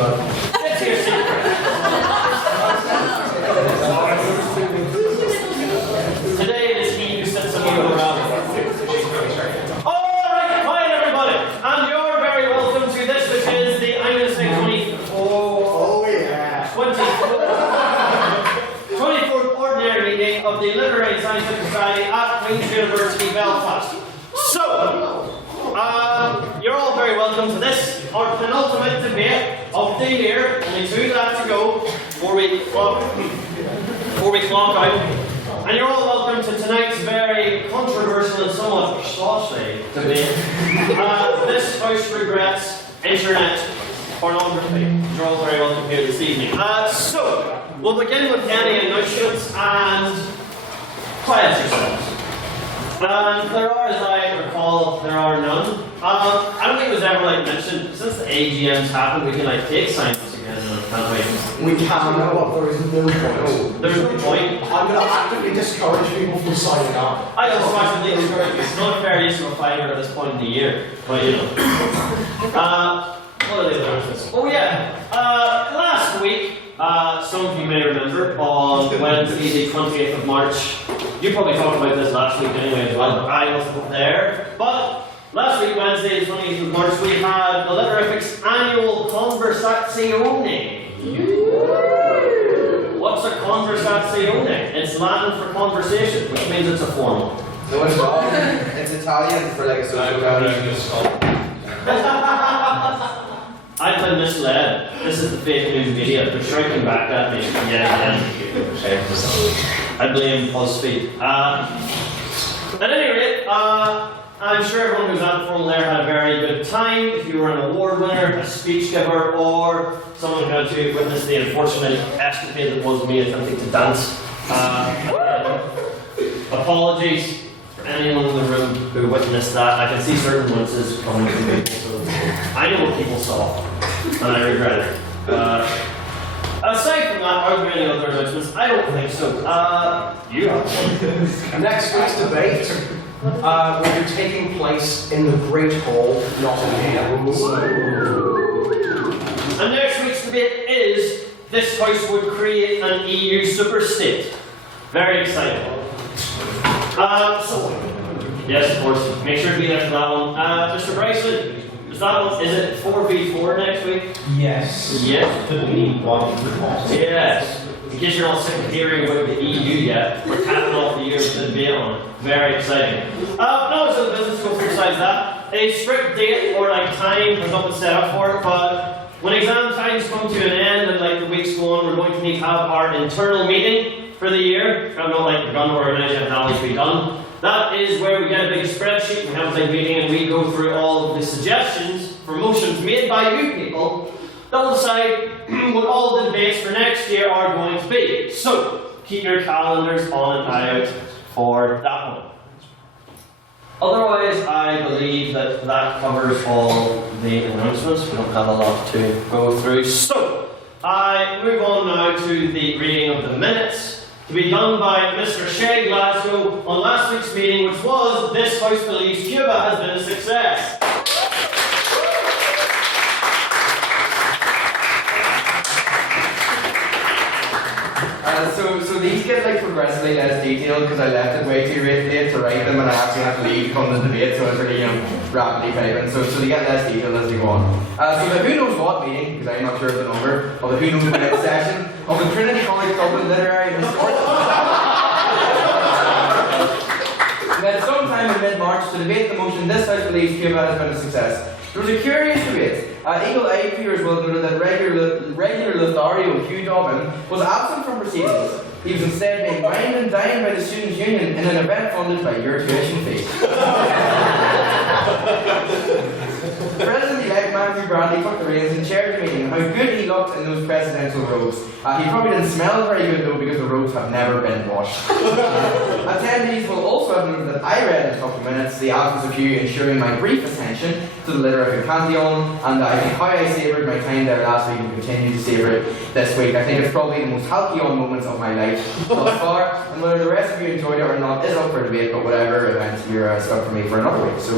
It's your secret. Today it is he who sits on you around. Alright, fine everybody. And you're very welcome to this, which is the, I'm going to say 24th ordinary meeting of the Literary and Scientific Society at Queen's University, Belfast. So, you're all very welcome to this, our penultimate debate of the year. Only 2 left to go before we clock out. And you're all welcome to tonight's very controversial and somewhat saucy debate. This house regrets internet pornography. You're all very welcome here this evening. So, we'll begin with any announcements and quiet yourselves. And there are, as I recall, there are none. I don't think it was ever mentioned, since the AGMs happened, we can take science again and we can, but there is no point. There's no point. I'm going to actively discourage people from signing up. I don't actively discourage you. It's not a fair use of a fiver at this point in the year, but you know. What are the other announcements? Oh yeah, last week, some of you may remember, on Wednesday the 20th of March, you probably talked about this last week anyway as well, I wasn't there, but last week, Wednesday the 20th of March, we had the Literificans annual Conversazione. What's a conversazione? It's Latin for conversation, which means it's a formal. No, it's not. It's Italian for a social gathering. I've been misled. This is the fake news media. They're striking back at me yet again. I blame BuzzFeed. At any rate, I'm sure everyone who's at the forum there had a very good time. If you were an award winner, a speech giver, or someone who had to witness the unfortunate escapade that was me attempting to dance. Apologies for anyone in the room who witnessed that. I can see certain winces coming from people, so I know what people saw, and I regret it. Aside from that, are there any other announcements? I don't think so. You have one. Next week's debate will be taking place in the Great Hall, Nottingham. And next week's debate is, this house would create an EU superstate. Very exciting. Yes, of course. Make sure to be there for that one. Mr. Bryson, is it 4v4 next week? Yes. Yes. We need one. Yes. In case you're not sick of hearing about the EU yet, we're capping off the year with the debate on it. Very exciting. No, so the business goes besides that. A strict date or time has not been set up for it, but when exam times come to an end and the weeks go on, we're going to need to have our internal meeting for the year. I'm not we're going to organise it, that needs to be done. That is where we get a big spreadsheet, we have a big meeting, and we go through all of the suggestions for motions made by you people that will decide what all the debates for next year are going to be. So, keep your calendars on and out for that one. Otherwise, I believe that covers all the announcements. We don't have a lot to go through. So, I move on now to the reading of the minutes, to be done by Mr. Shea Glasgow on last week's meeting, which was, this house believes Cuba has been a success. So these get progressively less detailed because I left it way too late to write them, and I actually had to leave to come to the debate, so I was really rapidly typing. So they get less detailed as they go on. So the Who Knows What meeting, because I'm not sure of the number, of the Who Knows What session of the Trinity College Dublin Literary and Historical met sometime in mid-March to debate the motion, this house believes Cuba has been a success. There was a curious debate. Eagle-eyed viewers will note that regular Lothario Hugh Dobbin was absent from proceedings. He was instead being wined and dined by the Students' Union in an event funded by your tuition fee. President-elect Matthew Bradley took the reins and chaired the meeting. How good he looked in those presidential robes. He probably didn't smell very good though, because the robes have never been washed. Attendees will also have noted that I read in a couple of minutes the absence of you ensuring my brief attention to the Literific Pantheon, and I think how I savoured my time there last week and continue to savour it this week. I think it's probably the most halcyon moments of my life thus far, and whether the rest of you enjoyed it or not is up for debate, but whatever event, you're stuck for me for another week. So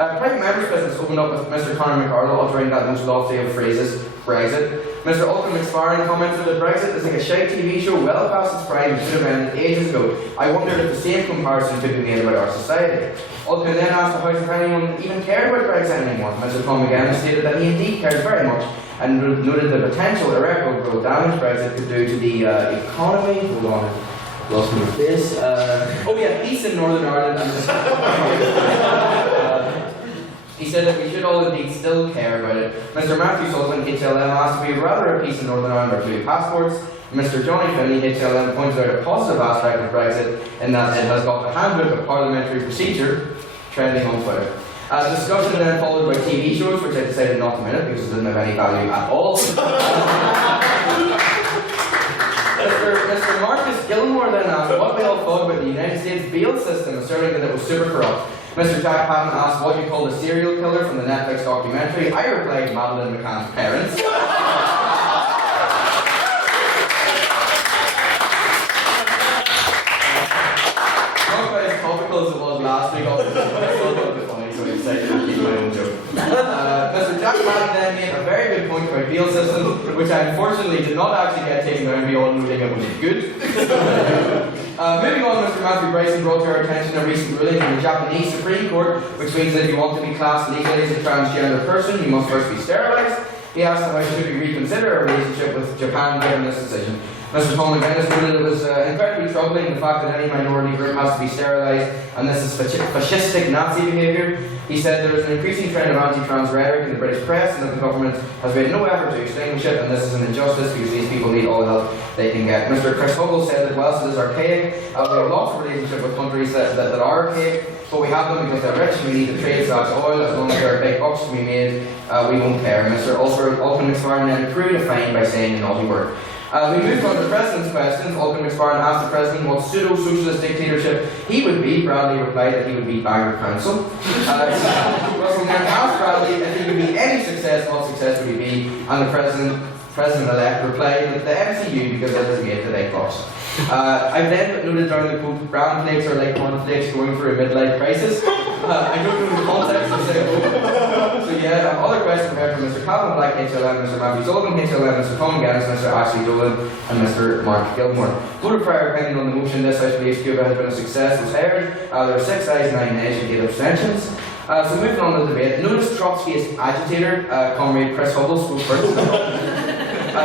Private members' business opened up with Mr. Conor McArdle uttering that most lofty of phrases, Brexit. Mr. Ulcan McSparren commented that Brexit is like a shite TV show well past its prime and should have ended ages ago. I wondered if the same comparison could be made about our society. Ulcan then asked the House if anyone even cared about Brexit anymore. Mr. Tom McGann stated that he indeed cares very much and noted the potential irreparable damage Brexit could do to the economy. Hold on, lost my place. Peace in Northern Ireland and he said that we should all indeed still care about it. Mr. Matthew Sullivan, HLM, asked if we would rather have peace in Northern Ireland or blue passports. Mr. Johnny Finney, HLM, pointed out a positive aspect of Brexit in that it has got the handbook of parliamentary procedure trending on Twitter. The discussion then followed by TV shows, which I decided not to minute because it didn't have any value at all. Mr. Marcus Gilmore then asked what we all thought about the United States bail system, asserting that it was super corrupt. Mr. Jack Patton asked what you call a serial killer from the Netflix documentary. I replied, Madeleine McCann's parents. Not quite as topical as it was last week, obviously, but I still thought it was funny, so I decided to keep my own joke. Mr. Jack Patton then made a very good point about bail system, which I unfortunately did not actually get taken down beyond noting it was good. Moving on, Mr. Matthew Bryson brought to our attention a recent ruling from the Japanese Supreme Court, which means that if you want to be classed legally as a transgender person, you must first be sterilised. He asked the House should we reconsider our relationship with Japan given this decision. Mr. Tom McGuinness noted it was incredibly troubling the fact that any minority group has to be sterilised, and this is fascistic Nazi behaviour. He said there is an increasing trend of anti-trans rhetoric in the British press and that the government has made no effort to extinguish it, and this is an injustice because these people need all the help they can get. Mr. Chris Hubble said that whilst it is archaic, we have lots of relationship with countries that are archaic, but we have them because they're rich and we need to trade such oil. As long as there are big bucks to be made, we won't care. Mr. Ulcan McSparren then accrued a fine by saying a naughty word. We moved on to the President's questions. Ulcan McSparren asked the President what pseudo-socialist dictatorship he would be. Bradley replied that he would be Bangor Council. Russell then asked Bradley if he could be any success, what success would he be? And the President-elect replied that the MCU because it has made the egg box. I then noted down the quote, brown flakes are like cornflakes going through a midlife crisis. I don't know the context of saying So yeah, other questions were from Mr. Calvin Black, HLM, Mr. Matthew Sullivan, HLM, Mr. Tom Gannis, Mr. Ashley Dolan, and Mr. Mark Gilmore. Voted prior opinion on the motion, this House believes Cuba has been a success, was heard. There were 6 ayes, 9 nays, and 8 abstentions. So moving on to the debate, notice Trotskyist agitator, Comrade Chris Hubble spoke first.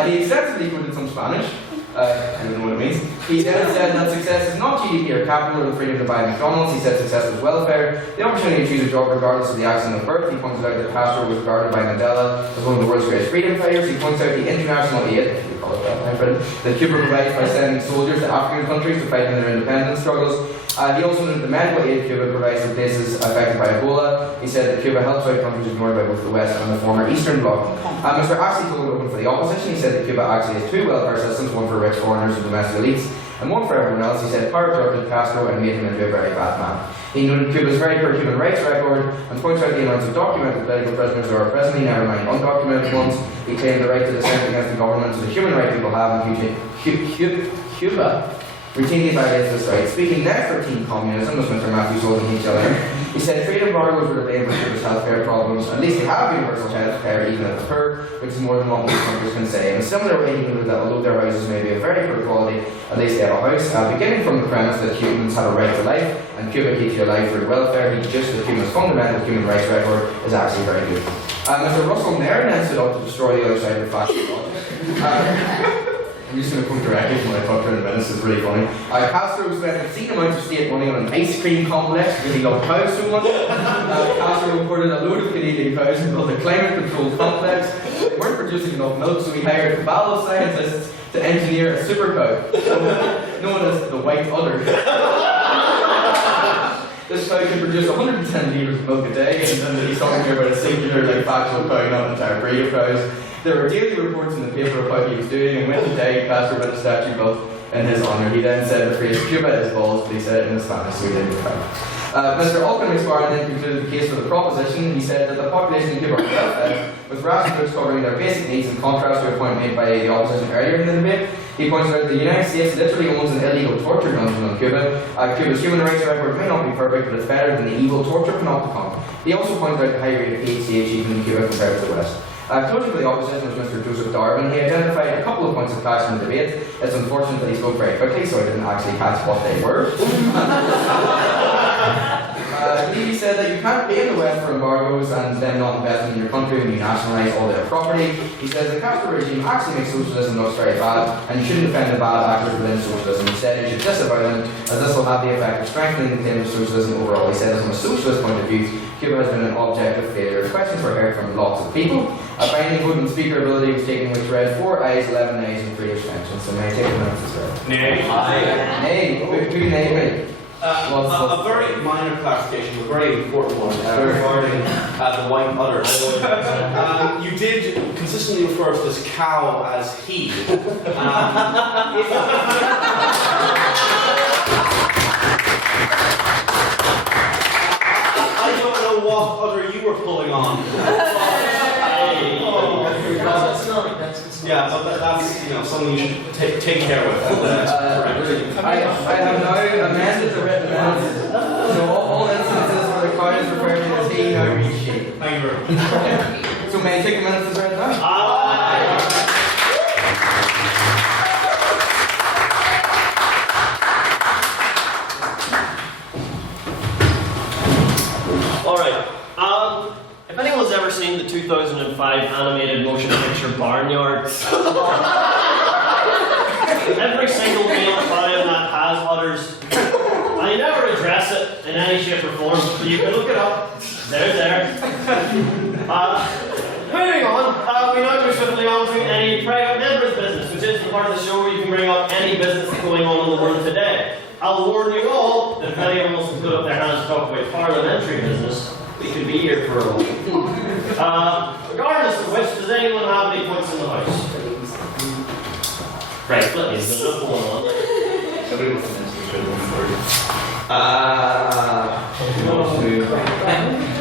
He extensively quoted some Spanish. I don't know what it means. He then said that success is not GDP or capital or the freedom to buy McDonald's. He said success was welfare, the opportunity to choose a job regardless of the accident of birth. He pointed out that Castro was regarded by Mandela as one of the world's greatest freedom fighters. He points out the international aid, if you call it that, my friend, that Cuba provides by sending soldiers to African countries to fight in their independence struggles. He also noted the medical aid Cuba provides to places affected by Ebola. He said that Cuba helps out countries ignored by both the West and the former Eastern Bloc. Mr. Ashley told open for the opposition. He said that Cuba actually has 2 welfare systems, one for rich foreigners and domestic elites, and one for everyone else. He said power corrupted Castro and made him into a very bad man. He noted Cuba's very poor human rights record and points out the amounts of documented political prisoners there are presently, never mind undocumented ones. He claimed the right to dissent against the government is a human right people have in Cuba routinely violates this right. Speaking next for Team Communism was Mr. Matthew Sullivan, HLM. He said trade embargoes were to blame for Cuba's healthcare problems. At least they have universal healthcare, even if it's poor, which is more than what most countries can say. In a similar way, he noted that although their houses may be of very poor quality, at least they have a house. Beginning from the premise that Cubans have a right to life, and Cuba keeps you alive through welfare, he just that Cuba's fundamental human rights record is actually very good. Mr. Russell Nairn then stood up to destroy the other side of the fascist logic. I'm just going to quote directly from what I talked about in a minute, this is really funny. Castro spent obscene amounts of state money on an ice cream complex because he loved cows so much. Castro imported a load of Canadian cows and built a climate controlled complex. They weren't producing enough milk, so he hired a cabal of scientists to engineer a super cow, known as the white udder. This cow can produce 110 litres of milk a day, and he's talking here about a singular, factual cow, not an entire breed of cows. There were daily reports in the paper of how he was doing, and when he died, Castro had a statue built in his honour. He then said the phrase Cuba is balls, but he said it in Spanish, so he didn't refrain. Mr. Ulcan McSparren then concluded the case for the proposition. He said that the population in Cuba are well fed, with ration goods covering their basic needs, in contrast to a point made by the opposition earlier in the debate. He pointed out that the United States literally owns an illegal torture dungeon on Cuba. Cuba's human rights record may not be perfect, but it's better than the evil torture panopticon. He also pointed out the high rate of THC achievement in Cuba compared to the West. Closing for the opposition was Mr. Joseph Darwin. He identified a couple of points of clash in the debate. It's unfortunate that he spoke very quickly, so I didn't actually catch what they were. He said that you can't be in the West for embargoes and then not investing in your country when you nationalise all their property. He says the Castro regime actually makes socialism look very bad, and you shouldn't defend the bad actors within socialism. Instead, you should disavow them, as this will have the effect of strengthening the claim of socialism overall. He said, from a socialist point of view, Cuba has been an object of failure. Questions were heard from lots of people. Finally, vote and speaker ability was taken with read 4 ayes, 11 nays, and 3 abstentions. So may I take a minute as well? Nay. Nay. Who nay me? A very minor clarification, a very important one regarding the white butters. You did consistently refer to this cow as he. I don't know what udder you were pulling on. Yeah, but that's something you should take care with. I have now amended the written minutes. So all instances where the cow is referred to as he now read she. Thank you very much. So may I take a minute as read now? Alright. If anyone's ever seen the 2005 animated motion picture Barnyard, every single male cow in that has udders. I never address it in any shape or form, so you can look it up. They're there. Moving on, we now go swiftly on to any private member's business, which is the part of the show where you can bring up any business going on in the world today. I'll warn you all that if anyone wants to put up their hands to talk about parliamentary business, we could be here for a while. Regardless of which, does anyone have any points in the house? Right, flip me, there's enough going on.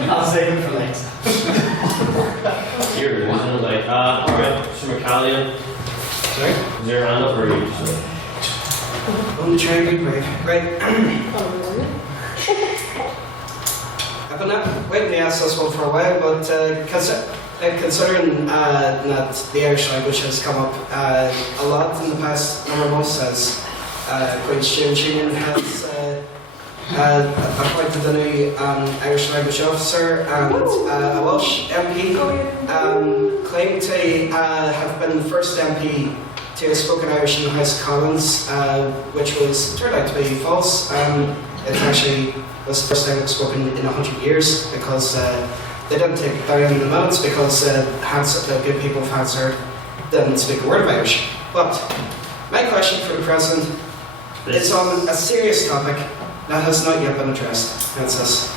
I'll save it for next. Here it is, isn't it? Like, alright, Mr. McCallion. Sorry? Is your hand up or are you just I'm trying to be brave. Right. I've been waiting to ask this one for a while, but considering that the Irish language has come up a lot in the past number of months, as Queen's Students' Union has appointed a new Irish language officer, and a Welsh MP claimed to have been the first MP to have spoken Irish in the House of Commons, which turned out to be false. It actually was the first time it was spoken in 100 years, because they didn't take it down in the minutes because the good people of Hansard didn't speak a word of Irish. But my question for the President is on a serious topic that has not yet been addressed. And it's this: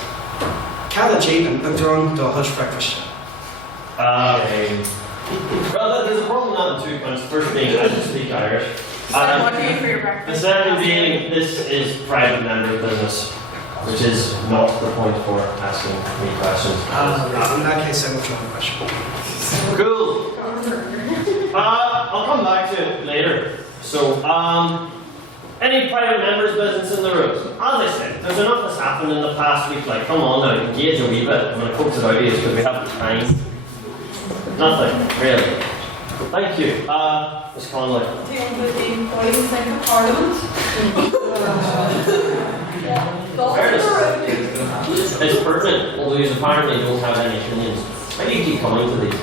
Callagy and Ugdron do a hush breakfast. well, there's a problem with that in 2 points. First being, I don't speak Irish. What do you eat for your The breakfast? second being, this is private member business, which is not the point for asking me questions. In that case, I will try the question. Cool. I'll come back to it later. So, any private members' business in the room? As I said, there's enough that's happened in the past week. Like, come on now, engage a wee bit. I'm going to coax it out of you because we have the time. Nothing, really. Thank you. Ms. Conley. Do you want the employees like the Parliament? It's pertinent, although you apparently don't have any opinions. Why do you keep coming to these?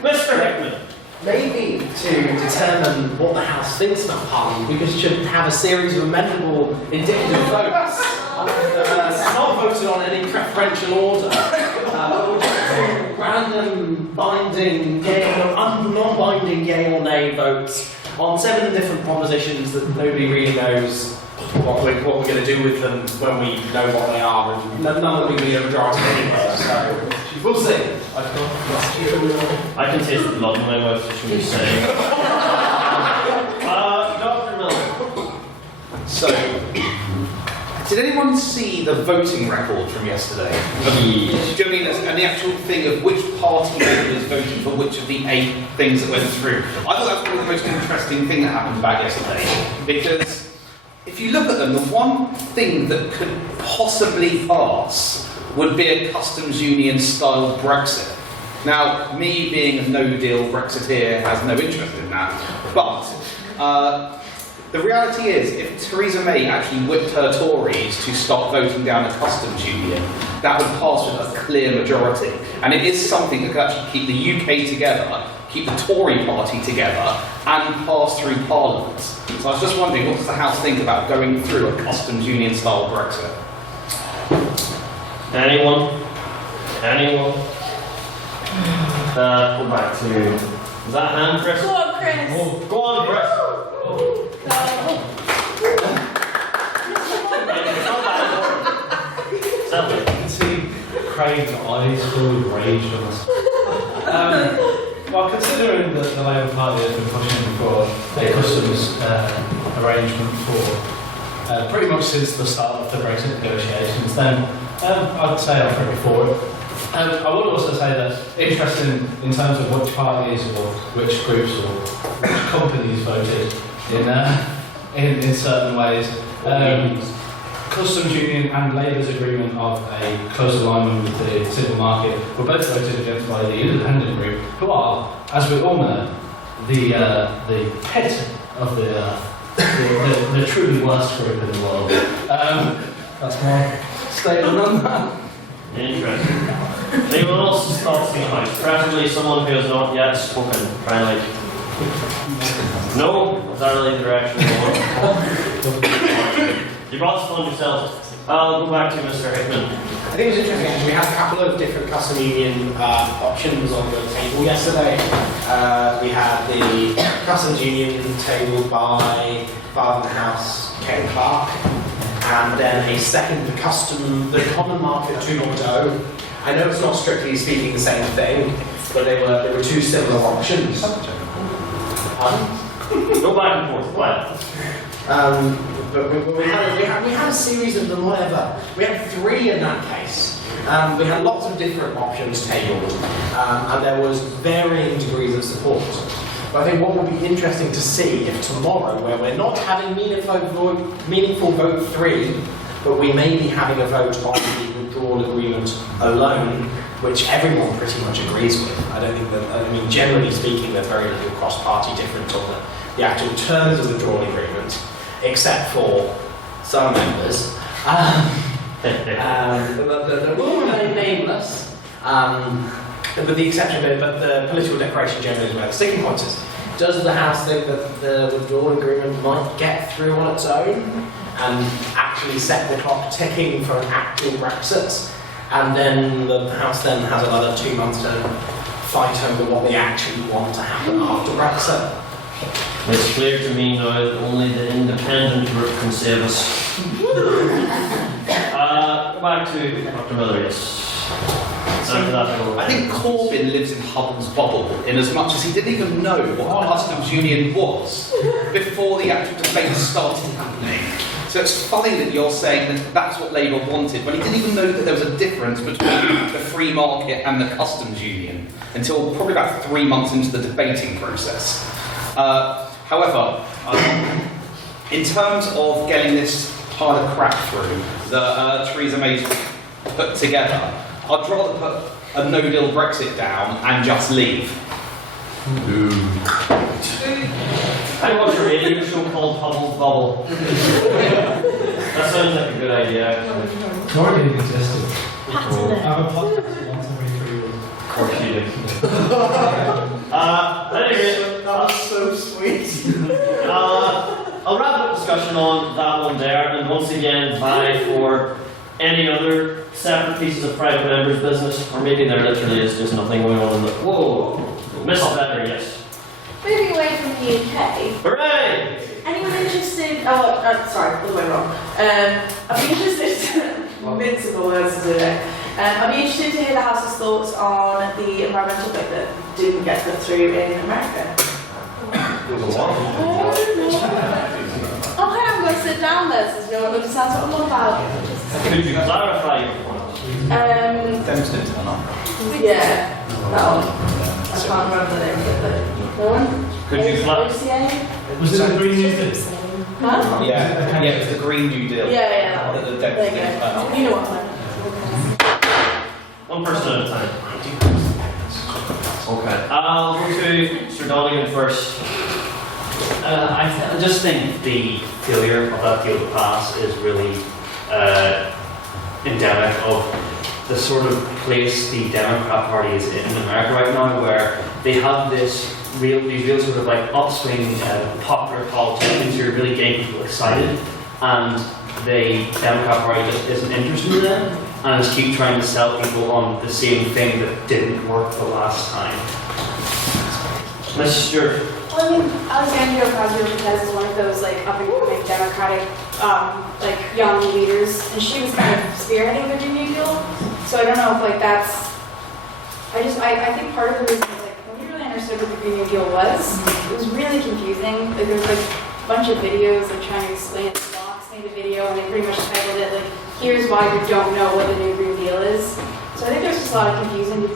Mr. Hickman. Maybe to determine what the House thinks about Parliament, because you should have a series of amendable indicative votes. Not voted on any preferential order. Random binding yay or non-binding yay or nay votes on 7 different propositions that nobody really knows what we're going to do with them when we know what they are, and none of them need a majority anyway, so we'll see. I can taste the blood in my mouth just from you saying. Dr. Miller. So, did anyone see the voting record from yesterday? Do you know what I mean? And the actual thing of which party members voted for which of the 8 things that went through? I thought that was probably the most interesting thing that happened about yesterday. Because if you look at them, the one thing that could possibly pass would be a customs union style Brexit. Now, me being a no-deal Brexiteer has no interest in that, but the reality is, if Theresa May actually whipped her Tories to stop voting down a customs union, that would pass with a clear majority. And it is something that could actually keep the UK together, keep the Tory party together, and pass through Parliament. So I was just wondering, what does the House think about going through a customs union style Brexit? Anyone? Go back to... Is that hand, Chris? Go on, Chris. Oh, go on, Chris. You can see Craig's eyes full of rage on us. Well, considering that the Labour Party has been pushing for a customs arrangement for pretty much since the start of the Brexit negotiations, then I'd say I'm pretty for it. I would also say that interesting in terms of which parties or which groups or which companies voted in certain ways. Customs Union and Labour's agreement of a close alignment with the single market were both voted against by the independent group, who are, as we all know, the pet of the truly worst group in the world. That's my statement on that. Interesting. Anyone else's thoughts behind? Preferably someone who has not yet spoken. Try and no? Is that really the direction you want? You brought this on yourself. I'll go back to Mr. Hickman. I think it was interesting actually, we had a couple of different custom union options on the table yesterday. We had the customs union tabled by Father in the House, Ken Clark, and then a second, the Common Market 2.0. I know it's not strictly speaking the same thing, but they were two similar options. Go back and forth. What? But we had a series of them, whatever. We had 3 in that case. We had lots of different options tabled, and there was varying degrees of support. But I think what will be interesting to see if tomorrow, where we're not having meaningful vote 3, but we may be having a vote on the withdrawal agreement alone, which everyone pretty much agrees with. I don't think that, I mean, generally speaking, there's very little cross-party difference on the actual terms of the withdrawal agreement, except for some members. The will remain nameless, with the exception of it, but the political declaration generally is where the sticking point is. Does the House think that the withdrawal agreement might get through on its own and actually set the clock ticking for an actual Brexit? And then the House then has another 2 months to fight over what they actually want to happen after Brexit. It's clear to me now that only the independent group can save us. Go back to Dr. Miller, yes. I think Corbyn lives in Hubble's bubble in as much as he didn't even know what a customs union was before the actual debate started happening. So it's funny that you're saying that that's what Labour wanted when he didn't even know that there was a difference between the free market and the customs union until probably about 3 months into the debating process. However, in terms of getting this pile of crap through that Theresa May's put together, I'd rather put a no-deal Brexit down and just leave. I watch a radio show called Hubble's Bubble. That sounds like a good idea, actually. It's already existed. I have a podcast once every 3 weeks. Of course you do. Anyway, That's so sweet. I'll wrap up discussion on that one there, and once again vie for any other separate pieces of private members' business, or maybe there literally is just nothing going on in the... Whoa! Miss Better, yes. Moving away from the UK. Hooray! Anyone interested? Sorry, all the way wrong. I'd be interested. Mincing the words today. I'd be interested to hear the House's thoughts on the environmental bit that didn't get put through in America. Okay, I'm going to sit down there since no one understands what I'm on about. Could you clarify your point? Yeah, that one. I can't remember the name of it. No one? Could you clarify? OCA? Was it the Green New Deal? Huh? Yeah, it was the Green New Deal. Yeah, that one. The There you go. You know what I mean. One person at a time. Okay. I'll go to Sir Donegan first. I just think the failure of that deal to pass is really endemic of the sort of place the Democrat Party is in America right now, where they have these real sort of like upswing popular politicians who are really getting people excited, and the Democrat Party just isn't interested in them and just keep trying to sell people on the same thing that didn't work the last time. Mrs. Stewart. Well, I mean, Alexandria Ocasio-Cortez is one of those like up and coming Democratic like young leaders, and she was kind of spearheading the Green New Deal. So I don't know if like that's. I think part of the reason is like nobody really understood what the Green New Deal was. It was really confusing. Like there was like a bunch of videos like trying to explain it. Fox made a video and they pretty much titled it like, "Here's why you don't know what the new Green Deal is." So I think there's just a lot of confusion.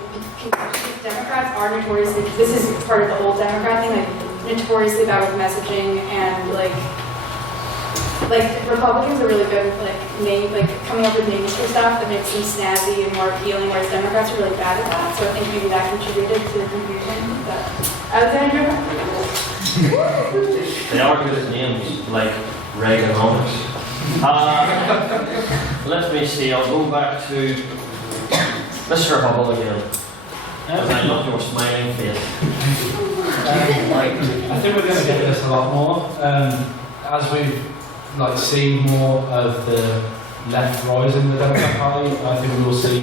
Democrats are notoriously, this is part of the old Democrat thing, like notoriously bad with messaging, and like Republicans are really good with like coming up with names for stuff that makes them snazzy and more appealing, whereas Democrats are really bad at that. So I think maybe that contributed to the confusion. But Alexandria, They are good at names, like Reaganomics. Let me see, I'll go back to Mr. Hubble again. Because I love your smiling face. I think we're going to get this a lot more as we've seen more of the left rise in the Democrat Party. I think we will see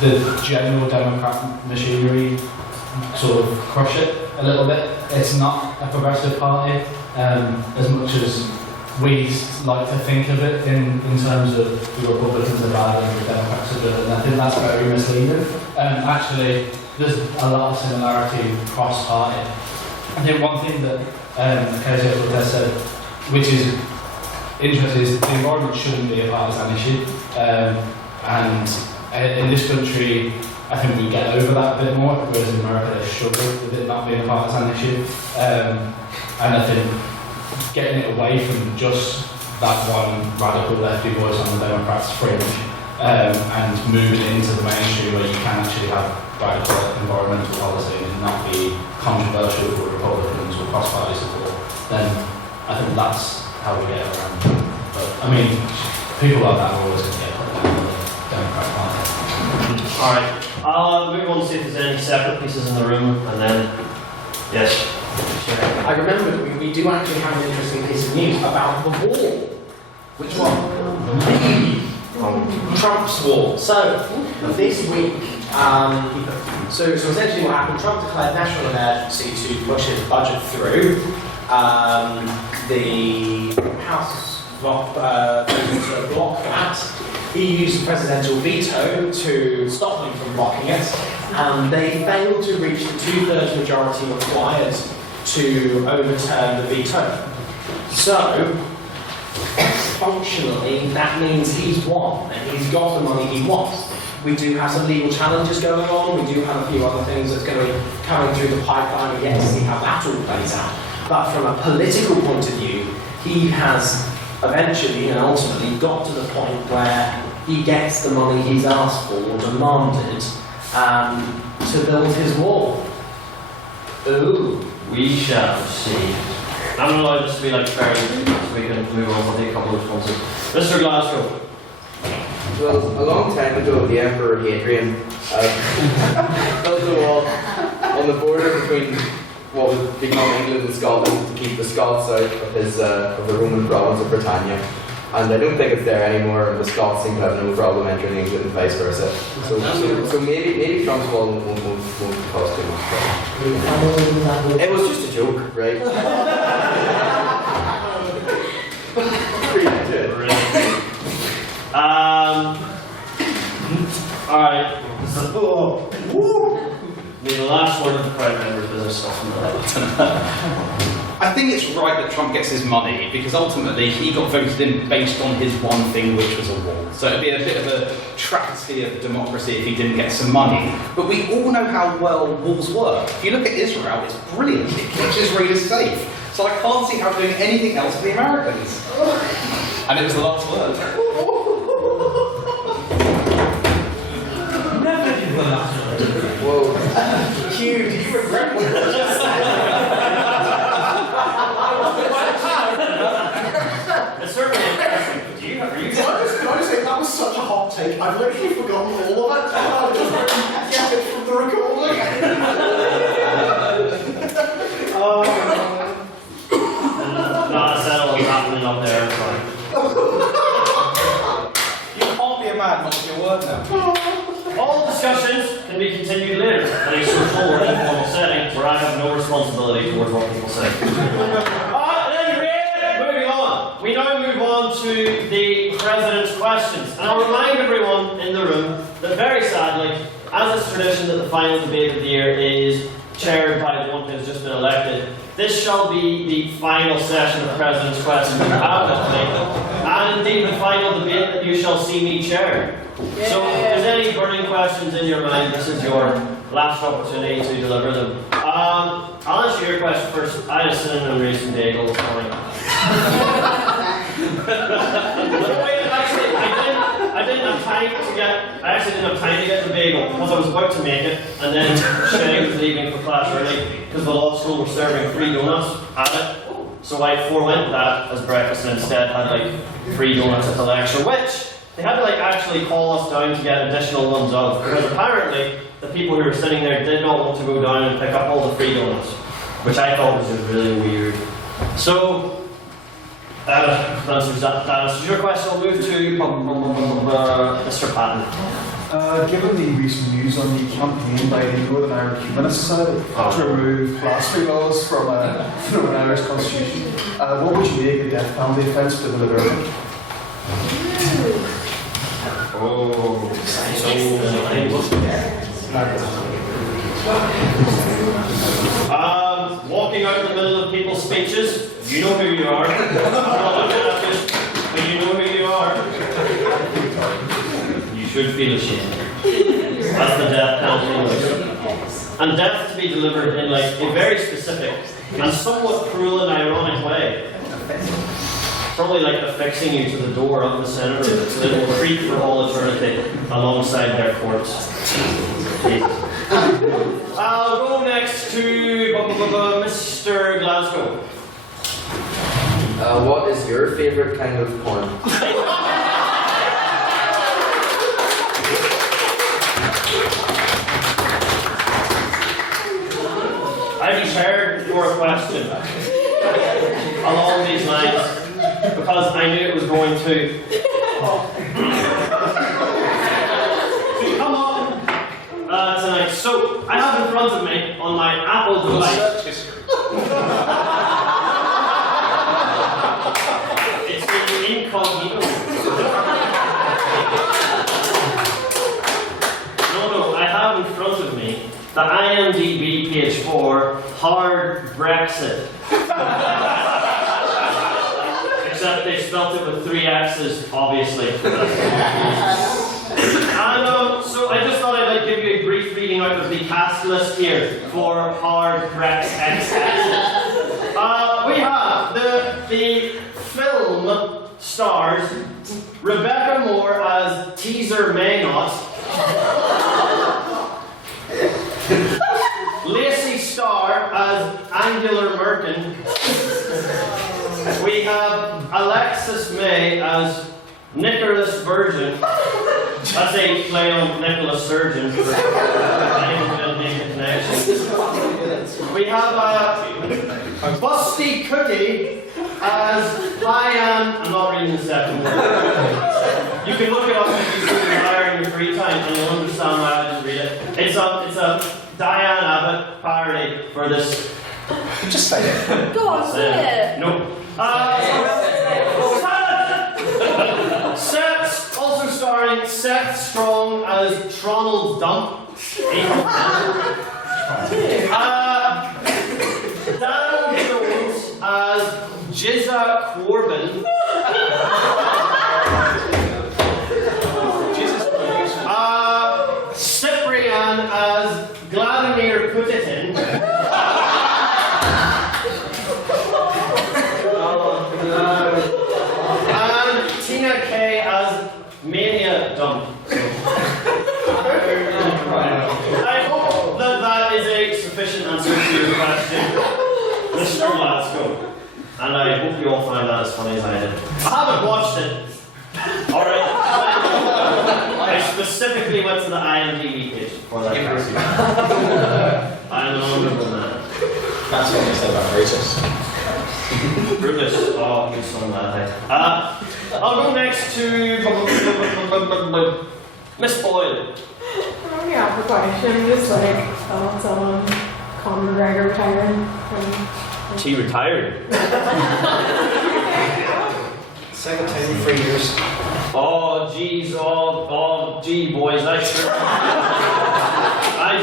the general Democrat machinery sort of crush it a little bit. It's not a progressive party as much as we like to think of it in terms of the Republicans are bad and the Democrats are good, and I think that's very misleading. Actually, there's a lot of similarity cross-party. I think one thing that Ocasio-Cortez said, which is interesting, is that the environment shouldn't be a partisan issue, and in this country, I think we get over that a bit more, whereas in America they struggle with it not being a partisan issue, and I think getting it away from just that one radical lefty voice on the Democrats' fringe and moving it into the mainstream where you can actually have radical environmental policy and not be controversial for Republicans or cross-party support, then I think that's how we get around it. But I mean, people like that are always going to get put down with the Democrat Party. Alright, I'll move on to see if there's any separate pieces in the room, and then, yes. I remember that we do actually have an interesting piece of news about the wall. Which one? Trump's wall. So, this week, so essentially what happened, Trump declared national emergency to push his budget through. The House voted to block that. He used the presidential veto to stop them from blocking it, and they failed to reach the 2/3 majority required to overturn the veto. So, functionally, that means he's won, and he's got the money he wants. We do have some legal challenges going on, we do have a few other things that's going to be coming through the pipeline, and yet to see how that all plays out. But from a political point of view, he has eventually and ultimately got to the point where he gets the money he's asked for or demanded to build his wall. Ooh. We shall see. I'm going to allow this to be like fairly so we can move on. I'll take a couple of responses. Mr. Glasgow. Well, a long time ago, the Emperor Hadrian built a wall on the border between what would become England and Scotland to keep the Scots out of the Roman province of Britannia. And I don't think it's there anymore, and the Scots seem to have no problem entering England and vice versa. So maybe Trump's wall won't cause too much trouble. It was just a joke, right? Pretty much it. Alright. The last word of the Prime Member's business stuff. I think it's right that Trump gets his money because ultimately he got voted in based on his one thing, which was a wall. So it'd be a bit of a travesty of democracy if he didn't get some money. But we all know how well walls work. If you look at Israel, it's brilliant. It keeps Israelis safe. So I can't see how doing anything else for the Americans. And it was the last word. Hugh, do you regret what you just said? It's certainly interesting. Do you? Are you? Can I just say that was such a hot take? I've literally forgotten all of it. I just get it from the recording. Not a settle is happening up there. It's fine. You can't be a man, not your word now. All discussions can be continued later in a social or informal setting where I have no responsibility towards what people say. At any rate, moving on. We now move on to the President's questions. And I'll remind everyone in the room that very sadly, as is tradition that the final debate of the year is chaired by the one who has just been elected, this shall be the final session of President's questions we have with me, and indeed the final debate that you shall see me chair. So if there's any burning questions in your mind, this is your last opportunity to deliver them. I'll answer your question first. I had a cinnamon raisin bagel this morning. I didn't have time to get. I actually didn't have time to get the bagel because I was about to make it, and then Shay was leaving for class early because the law school were serving free donuts at it. So I forewent that as breakfast and instead had like free donuts at the lecture, which they had to like actually call us down to get additional ones of, because apparently the people who were sitting there did not want to go down and pick up all the free donuts, which I thought was just really weird. So that answers your question. I'll move to Mr. Patton. Given the recent news on the campaign by the Northern Ireland Humanist Society to remove blasphemy laws from the Northern Irish Constitution, what would you make a death penalty offence for the Literificans? Walking out in the middle of people's speeches, you know who you are. I'm not looking at you, but you know who you are. You should feel ashamed. That's the death penalty. And death to be delivered in like a very specific and somewhat cruel and ironic way. Probably like affixing you to the door of the Senate room so they will creep for all eternity alongside their corpse. I'll go next to Mr. Glasgow. What is your favourite kind of porn? I prepared for a question along these lines because I knew it was going to come on tonight. So I have in front of me on my Apple device. It's in incognito. No, I have in front of me the IMDb page for Hard Brexit. Except they spelt it with 3 X's, obviously. And so I just thought I'd give you a brief reading out of the cast list here for Hard Brexit. We have the film stars Rebecca Moore as Teaser Maynot, Lacey Starr as Angular Merkin. We have Alexis May as Nicholas Virgin. That's a play on Nicholas Surgeon for connection. We have Busty Cookie as Diane. I'm not reading the second word. You can look it up if you desire in your free time and you'll understand why I just read it. It's a Diane Abbott parody for this. Just say it. Go on, say it. No. Seth, also starring Seth Strong as Tronald Dump. Dan Jones as Jizza Corbin. Cyprian as Vladimir Putin. And Tina Kay as Mania Dump. I hope sufficient answer to your question, Mr. Glasgow. And I hope you all find that as funny as I did. I haven't watched it. Alright. I specifically went to the IMDb page for that question. I'm an honourable man. That's what you said about Brutus. Brutus. Oh, good song that. I'll go next to Miss Boyle. Yeah, the question is like, someone Conor McGregor retiring. She retired. Second time in 3 years. Oh, geez, gee, boys, I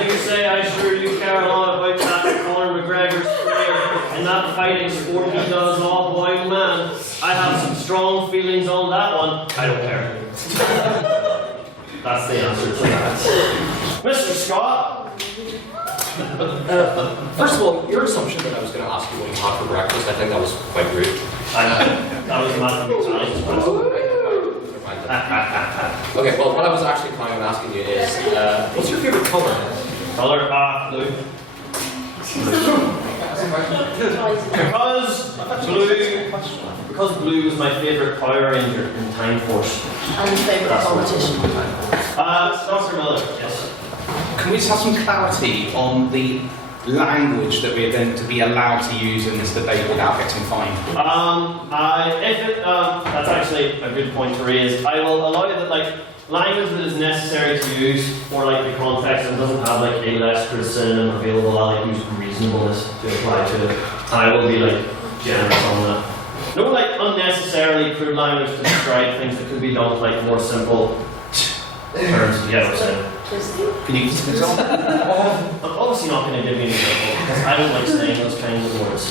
do say I sure do care a lot about that Conor McGregor's career and that fighting sport he does. Oh boy, man, I have some strong feelings on that one. I don't care. That's the answer to that. Mr. Scott. First of all, your assumption that I was going to ask you what you had for breakfast, I think that was quite rude. That was Matthew McSally's question. Okay, well, what I was actually planning on asking you is, what's your favourite colour? Blue. Because blue is my favourite Power Ranger in Time Force. And favourite politician. Dr. Miller, yes. Can we just have some clarity on the language that we're going to be allowed to use in this debate without getting fined? That's actually a good point to raise. I will allow that, language that is necessary to use for, the context and doesn't have, a less synonym available, I'll, use reasonableness to apply to it. And I will be, generous on that. No, unnecessarily crude language to describe things that could be done with, more simple terms. Yeah, what I'm saying. Can you give an example? I'm obviously not going to give you an example because I don't like saying those kinds of words.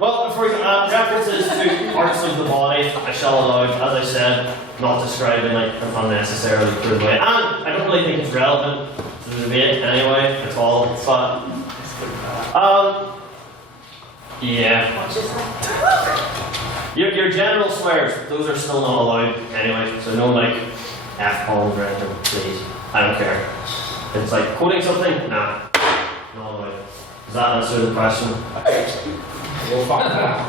Well, for example, references to parts of the body, I shall allow, as I said, not described in an unnecessarily crude way. And I don't really think it's relevant to the debate anyway at all. But yeah. Your general swears, those are still not allowed anyway. So no F-bombs or anything, please. I don't care. If it's quoting something, nah. No allowed. Does that answer the question? You'll find out.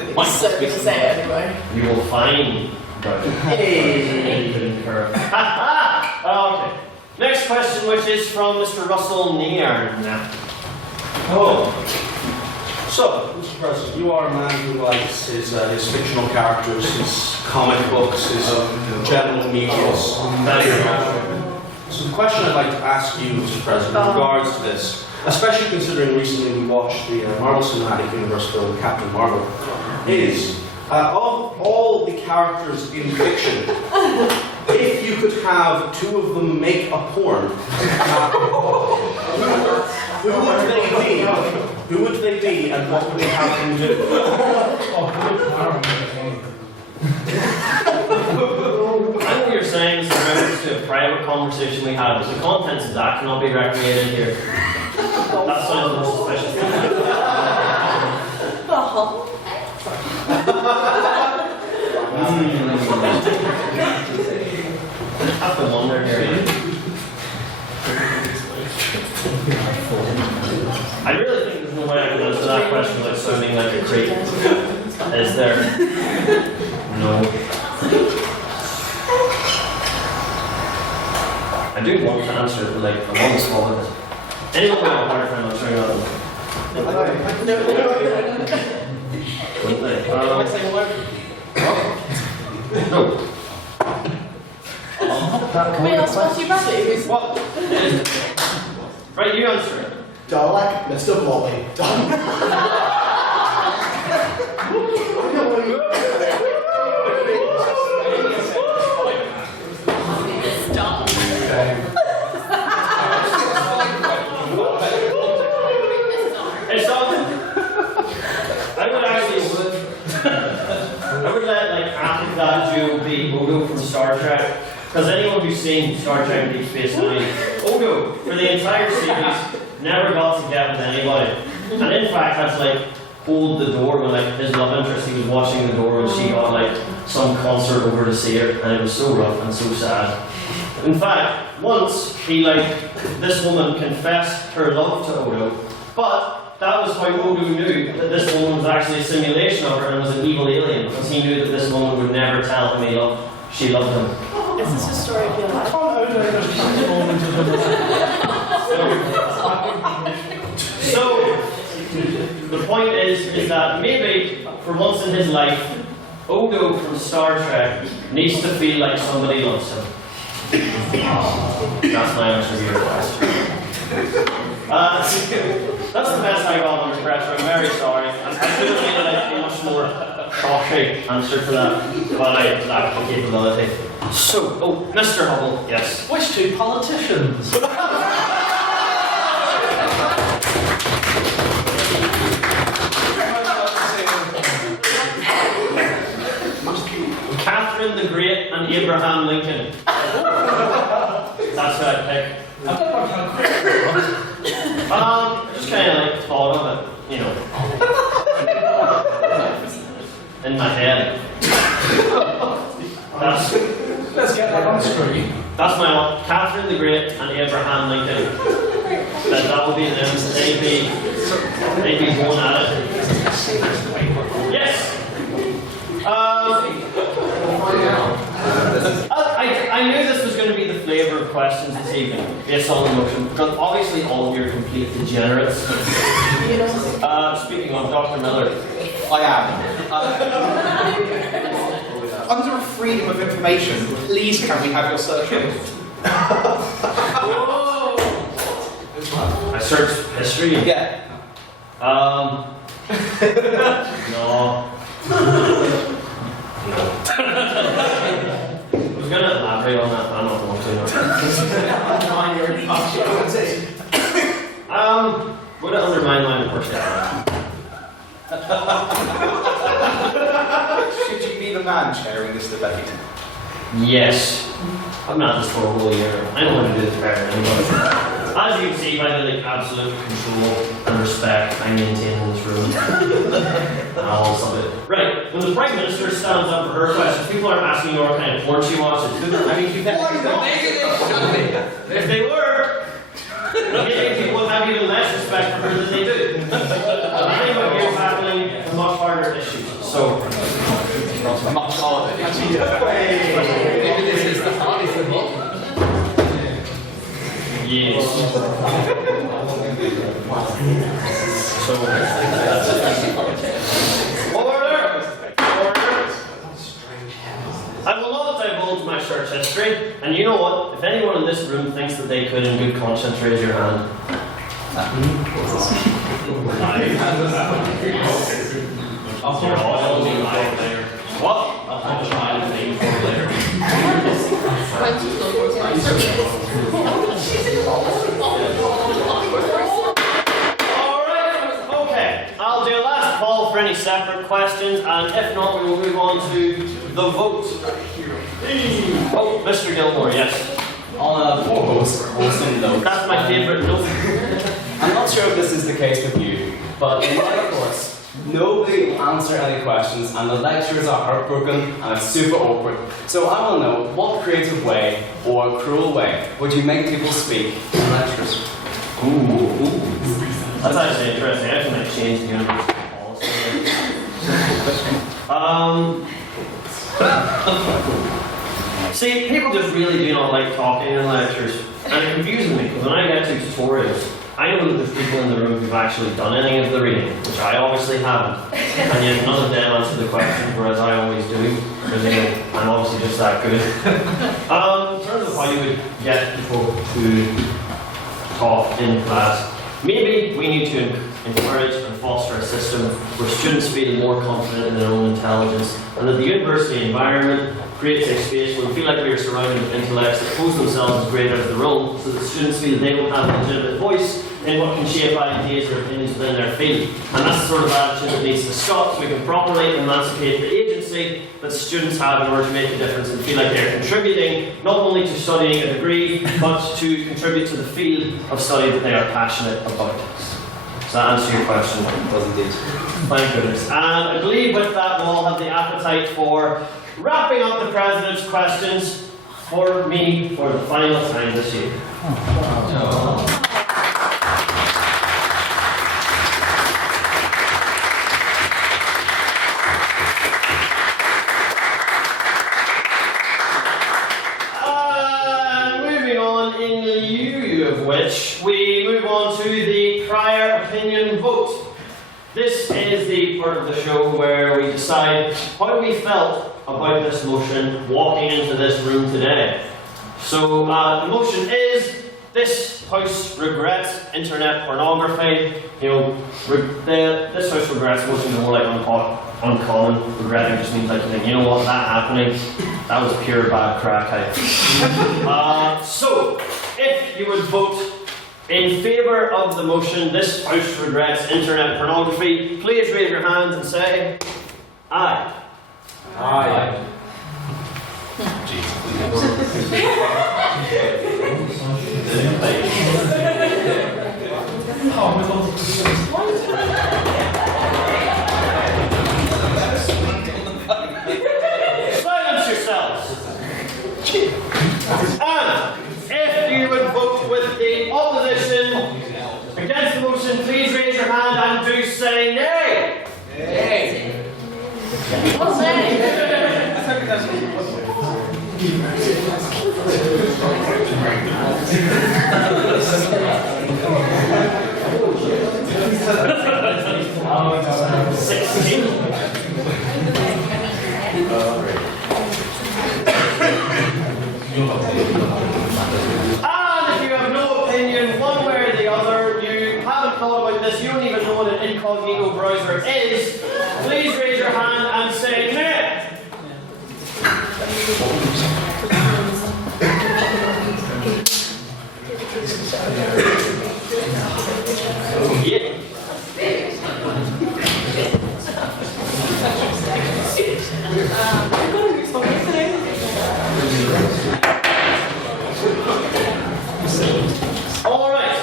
He's so going to say it anyway. You will find out. Hey. Okay. Next question, which is from Mr. Russell Nearn. Oh. So, Mr. President, you are a man who likes his fictional characters, his comic books, his general media. So the question I'd like to ask you, Mr. President, in regards to this, especially considering recently we watched the Marvel Cinematic Universe film Captain Marvel, is of all the characters in fiction, if you could have two of them make a porn, who would they be? Who would they be and what would they have them do? I know what you're saying is in reference to a private conversation we had, but the contents of that cannot be recreated here. That sounds more suspicious. I have to wonder here. I really think there's no way I can answer that question without sounding like a creep. Is there? No. I do want to answer it, but I'm on the spot with it. Anyone will have a hard time answering that one. Wouldn't they? No. Wait, I'll spot you Bradley. What? Right, you answer it. Dalek, Mr. Blobby. I would let half of that duo be Odo from Star Trek. Because anyone who's seen Star Trek Deep Space Nine, Odo, for the entire series, never got to get with anybody. And in fact, had to hold the door when his love interest, he was watching the door when she got some concert over to see her, and it was so rough and so sad. In fact, once this woman confessed her love to Odo, but that was how Odo knew that this woman was actually a simulation of her and was an evil alien, because he knew that this woman would never tell him she loved him. Is this a story of your life? So, the point is that maybe, for once in his life, Odo from Star Trek needs to feel like somebody loves him. That's my answer to your question. That's the best I got under pressure. I'm very sorry. I could have made a much more shocking answer to that, but I lack the capability. So, Mr. Hubble, yes. Which two politicians? Catherine the Great and Abraham Lincoln. That's what I'd pick. Just kind of thought of it, in my head. Let's get that on screen. That's my one. Catherine the Great and Abraham Lincoln. That would be them. They'd be going at it. Yes. I knew this was going to be the flavour of questions this evening, based on the motion, because obviously all of you are complete degenerates. Speaking of Dr. Miller, I am. Under freedom of information, please can we have your search result? I searched history. Yeah. No. I was going to elaborate on that, but I'm not going to. Would it undermine my personality? Should you be the man chairing this debate? Yes. I've not this for a whole year. I don't want to do this for anybody. As you can see by the absolute control and respect I maintain in this room. Right, when the Prime Minister stands up for her questions, people aren't asking you what kind of porn she watches. If they were, maybe people would have even less respect for her than they do. I think what you're tackling is much harder issues. So, Much harder. Maybe this is the hardest of all. yes. So, order! I will not divulge my search history, and you know what? If anyone in this room thinks that they could in good conscience, raise your hand. What? I'll try and think for later. Alright, okay. I'll do a last call for any separate questions, and if not, we will move on to the vote. Oh, Mr. Gilmore, yes. On a wholesome note. That's my favourite note. I'm not sure if this is the case with you, but in my course, nobody will answer any questions and the lecturers are heartbroken and it's super awkward. So I want to know, what creative way or cruel way would you make people speak in lectures? Ooh. That's actually interesting. I can change the university policy. See, people just really do not like talking in lectures, and it confuses me, because when I get to tutorials, I know that there's people in the room who've actually done any of the reading, which I obviously haven't, and yet none of them answer the questions, whereas I always do, because I'm obviously just that good. In terms of how you would get people to talk in class, maybe we need to encourage and foster a system where students feel more confident in their own intelligence, and that the university environment creates a space where we feel like we are surrounded with intellects that pose themselves as greater of their own, so that students feel that they don't have a legitimate voice in what can shape ideas or opinions within their field. And that's the sort of attitude that needs to stop, so we can properly emancipate the agency that students have in order to make a difference and feel like they're contributing not only to studying a degree, but to contribute to the field of study that they are passionate about. Does that answer your question? It does indeed. Thank goodness. And I believe with that we'll all have the appetite for wrapping up the President's questions for me for the final time this year. Moving on, in lieu of which, we move on to the prior opinion vote. This is the part of the show where we decide how we felt about this motion walking into this room today. So the motion is, this house regrets internet pornography. You know, this house regrets motion is more like uncommon. Regretting just means like you think, you know what, that happening, that was pure bad crack. So, if you would vote in favour of the motion, this house regrets internet pornography, please raise your hands and say aye. Aye. Silence yourselves. And if you would vote with the opposition against the motion, please raise your hand and do say nay. Nay. What's nay? And if you have no opinion one way or the other, you haven't thought about this, you don't even know what an incognito browser is, please raise your hand and say nay. Yeah. All right.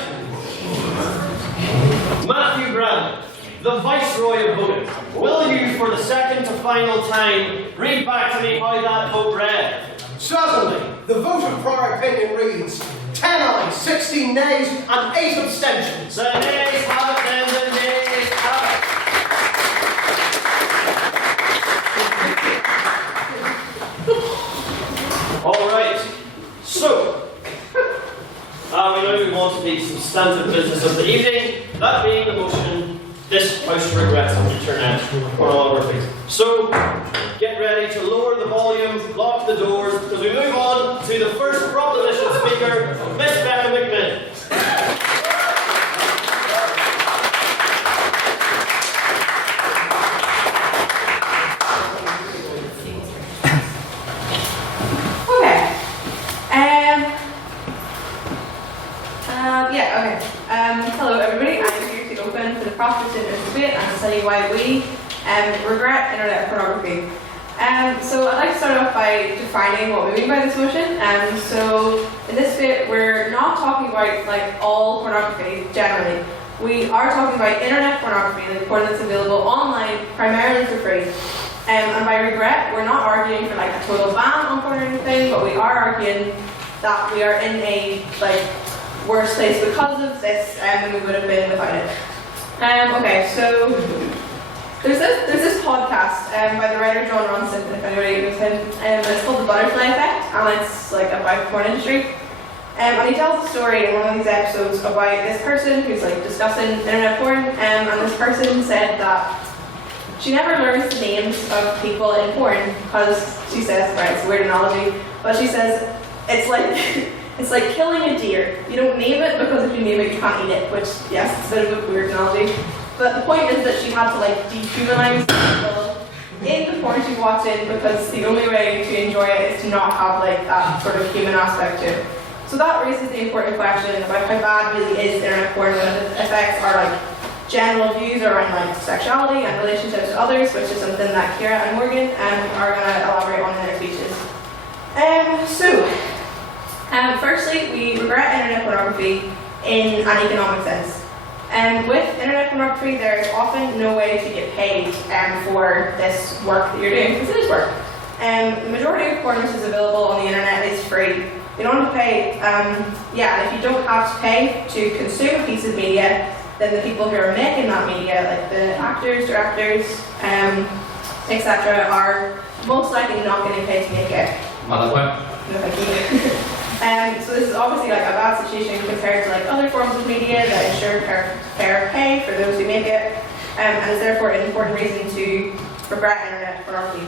Matthew Brown, the Viceroy of voting, will you, for the second to final time, read back to me how that vote read? Certainly, the vote of prior opinion reads 10 ayes, 16 nays, and 8 abstentions. The nays have it, then the nays have it. All right. So, we now move on to the substantive business of the evening, that being the motion, this House regrets internet pornography. So, get ready to lower the volume, lock the doors, because we move on to the first proposition speaker, Miss Becca McMinn. Hello everybody, I'm here to open for the proposition of debate and tell you why we regret internet pornography. So I'd like to start off by defining what we mean by this motion. So in this bit we're not talking about like all pornography generally. We are talking about internet pornography and the porn that's available online primarily for free. And by regret, we're not arguing for like a total ban on porn or anything, but we are arguing that we are in a worse place because of this than we would have been without it. Okay, so there's this podcast by the writer John Ronson, if anybody knows him, it's called The Butterfly Effect, and it's like about the porn industry. And he tells a story in one of these episodes about this person who's like discussing internet porn, and this person said that she never learns the names of people in porn because she says, right, it's a weird analogy, but she says it's like killing a deer. You don't name it because if you name it you can't eat it, which yes, it's a bit of a weird analogy. But the point is that she had to like dehumanize people in the porn she's watching because the only way to enjoy it is to not have like that sort of human aspect to it. So that raises the important question about how bad really is internet porn when it affects our like general views around like sexuality and relationships with others, which is something that Kira and Morgan are going to elaborate on in their speeches. Firstly, we regret internet pornography in an economic sense. With internet pornography, there is often no way to get paid for this work that you're doing, because it is work. The majority of porn that is available on the internet is free. You don't have to pay, if you don't have to pay to consume a piece of media, then the people who are making that media, like the actors, directors, etc., are most likely not getting paid to make it. No, thank you. So this is obviously like a bad situation compared to like other forms of media that ensure fair pay for those who make it, and is therefore an important reason to regret internet pornography.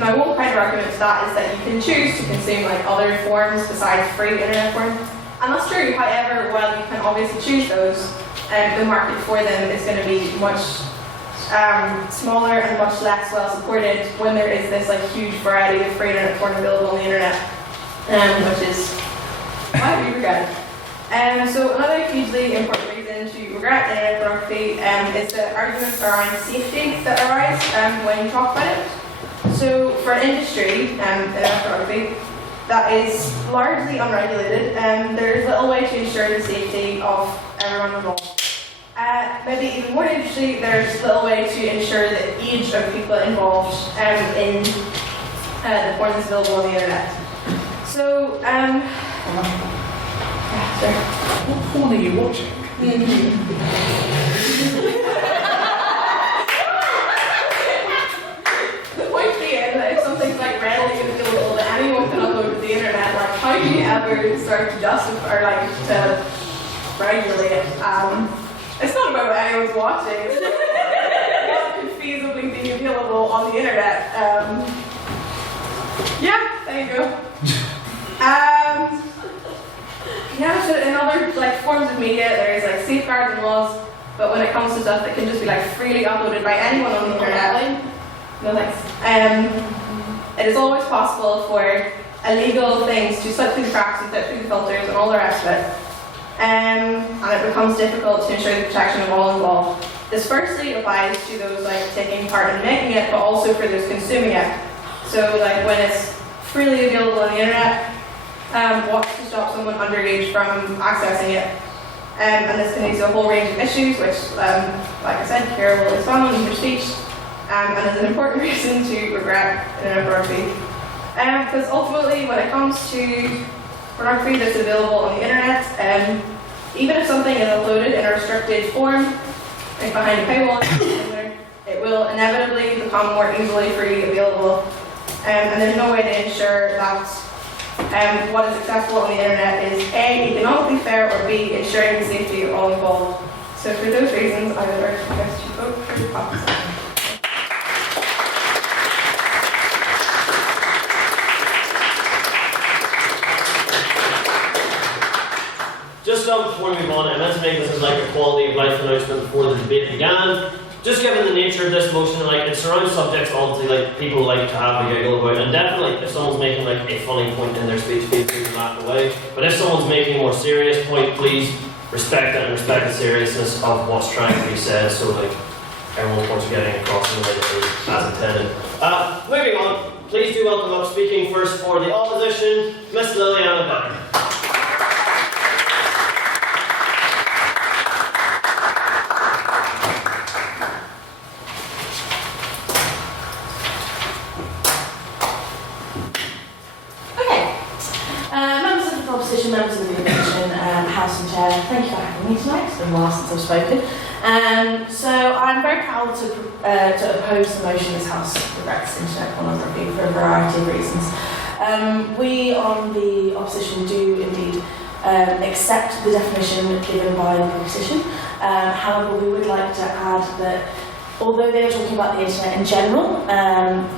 My one kind of argument to that is that you can choose to consume like other forms besides free internet porn, and that's true. However, while you can obviously choose those, the market for them is going to be much smaller and much less well supported when there is this like huge variety of free internet porn available on the internet, which is why we regret it. So another hugely important reason to regret internet pornography is the arguments around safety that arise when you talk about it. So for an industry, internet pornography, that is largely unregulated, there is little way to ensure the safety of everyone involved. Maybe even more interesting, there's little way to ensure the age of people involved in the porn that's available on the internet. So, What porn are you watching? The point being that if something's like readily available that anyone can upload to the internet, like how do you ever start to justify or like to regulate it? It's not about what anyone's watching. It's what could feasibly be available on the internet. There you go. So in other like forms of media, there is like safeguards and laws, but when it comes to stuff that can just be like freely uploaded by anyone on the internet, no thanks. It is always possible for illegal things to slip through the cracks and slip through the filters and all the rest of it. And it becomes difficult to ensure the protection of all involved. This firstly applies to those like taking part in making it, but also for those consuming it. So like when it's freely available on the internet, what's to stop someone underage from accessing it? And this can lead to a whole range of issues, which, like I said, Kira will expand on in her speech, and is an important reason to regret internet pornography. Because ultimately, when it comes to pornography that's available on the internet, even if something is uploaded in a restricted form, like behind a paywall, it will inevitably become more easily freely available. And there's no way to ensure that what is accessible on the internet is A, economically fair, or B, ensuring the safety of all involved. So for those reasons, I would urge you guys to vote for the proposition. Just before we move on, I meant to make this as like a quality of life announcement before the debate began. Just given the nature of this motion, like it surrounds subjects obviously like people like to have a giggle about, and definitely if someone's making like a funny point in their speech, feel free to laugh away. But if someone's making a more serious point, please respect it and respect the seriousness of what's trying to be said, so like everyone's points are getting across in the way that it is as intended. Moving on, please do welcome up speaking first for the opposition, Miss Liliana Becker. Members of the Commission, House and Chair, thank you for having me tonight. It's been a while since I've spoken. So I'm very proud to oppose the motion this House regrets internet pornography for a variety of reasons. We on the opposition do indeed accept the definition given by the proposition. However, we would like to add that although they are talking about the internet in general,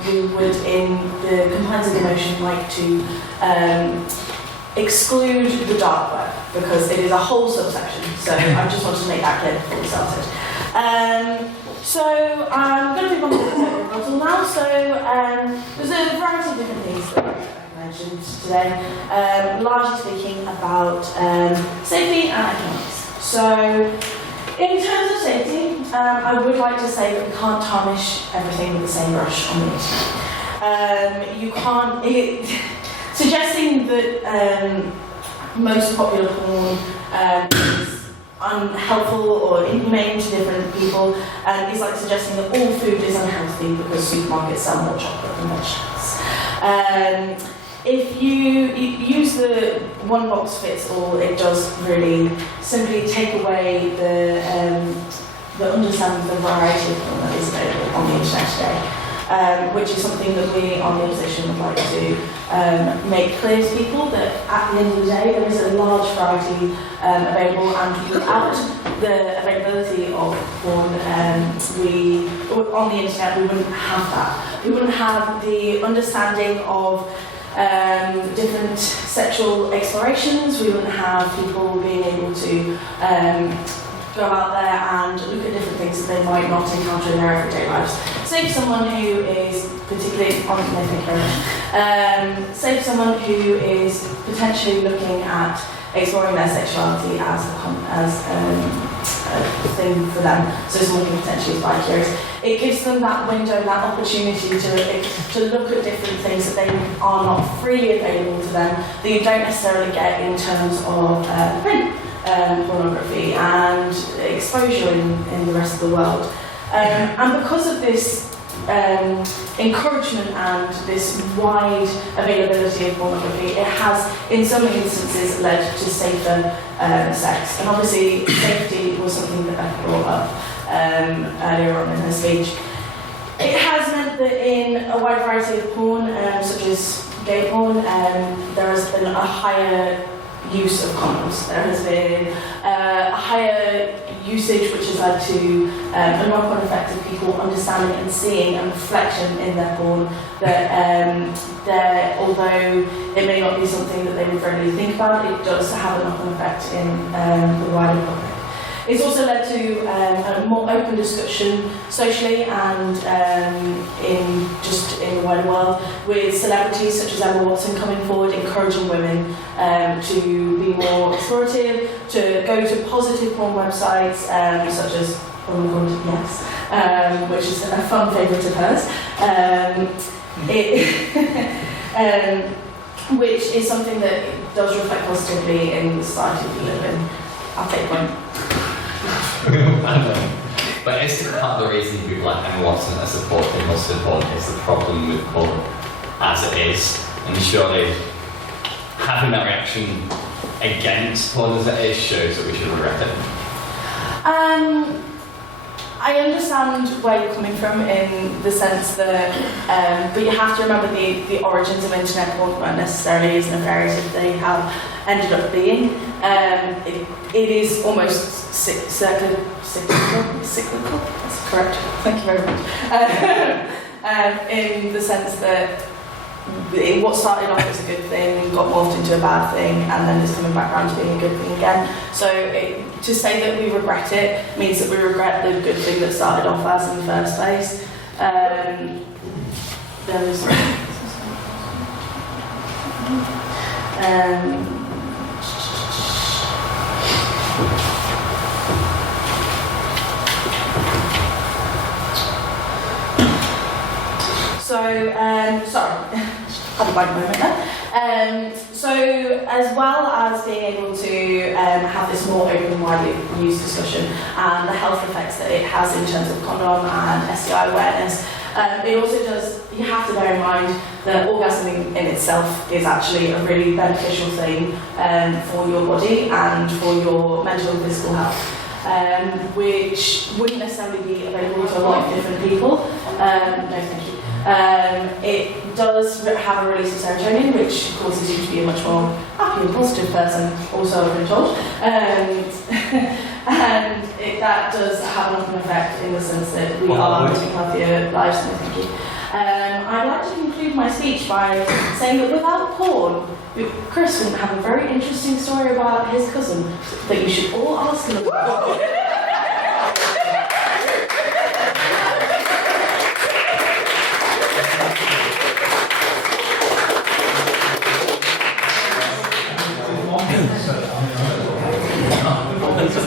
we would in the compliance of the motion like to exclude the dark web, because it is a whole subsection, so I just wanted to make that clear before we started. So I'm going to move on to the proposal now. So there's a variety of different things that I mentioned today, largely speaking about safety and economics. So in terms of safety, I would like to say that we can't tarnish everything with the same brush on the internet. You can't... Suggesting that most popular porn is unhelpful or inhumane to different people, and he's like suggesting that all food is unhealthy because supermarkets sell more chocolate than vegetables. If you use the one box fits all, it does really simply take away the understanding of the variety of porn that is available on the internet today, which is something that we on the opposition would like to make clear to people, that at the end of the day there is a large variety available, and without the availability of porn on the internet, we wouldn't have that. We wouldn't have the understanding of different sexual explorations. We wouldn't have people being able to go out there and look at different things that they might not encounter in their everyday lives. Say someone who is particularly say someone who is potentially looking at exploring their sexuality as a thing for them, so someone who potentially is bi-curious. It gives them that window, that opportunity to look at different things that they are not freely available to them, that you don't necessarily get in terms of print pornography and exposure in the rest of the world. And because of this encouragement and this wide availability of pornography, it has in some instances led to safer sex. And obviously safety was something that Beth brought up earlier on in her speech. It has meant that in a wide variety of porn, such as gay porn, there has been a higher use of condoms. There has been a higher usage, which has led to a knock-on effect of people understanding and seeing a reflection in their porn that although it may not be something that they would readily think about, it does have a knock-on effect in the wider public. It's also led to a more open discussion socially and in the wider world, with celebrities such as Emma Watson coming forward, encouraging women to be more explorative, to go to positive porn websites such as Oh My God, Yes, which is a fun favourite of hers. Which is something that does reflect positively in the society we live in. I'll take one. But isn't part of the reason people like Emma Watson are supporting mustard porn is the problem with porn as it is? And surely having that reaction against porn as it is shows that we should regret it. I understand where you're coming from in the sense that, but you have to remember the origins of internet porn weren't necessarily as nefarious as they have ended up being. It is almost cyclical, that's correct, thank you very much. In the sense that what started off as a good thing got morphed into a bad thing, and then it's coming back around to being a good thing again. So to say that we regret it means that we regret the good thing that started off as in the first place. There was sorry, had a blank moment there. So as well as being able to have this more open, widely used discussion and the health effects that it has in terms of condom and STI awareness, it also does, you have to bear in mind that orgasming in itself is actually a really beneficial thing for your body and for your mental and physical health, which wouldn't necessarily be available to a lot of different people. No, thank you. It does have a release of serotonin, which causes you to be a much more happy and positive person, also I've been told. And that does have an effect in the sense that we are living healthier lives. No, thank you. I'd like to conclude my speech by saying that without porn, Chris would have a very interesting story about his cousin that you should all ask him about.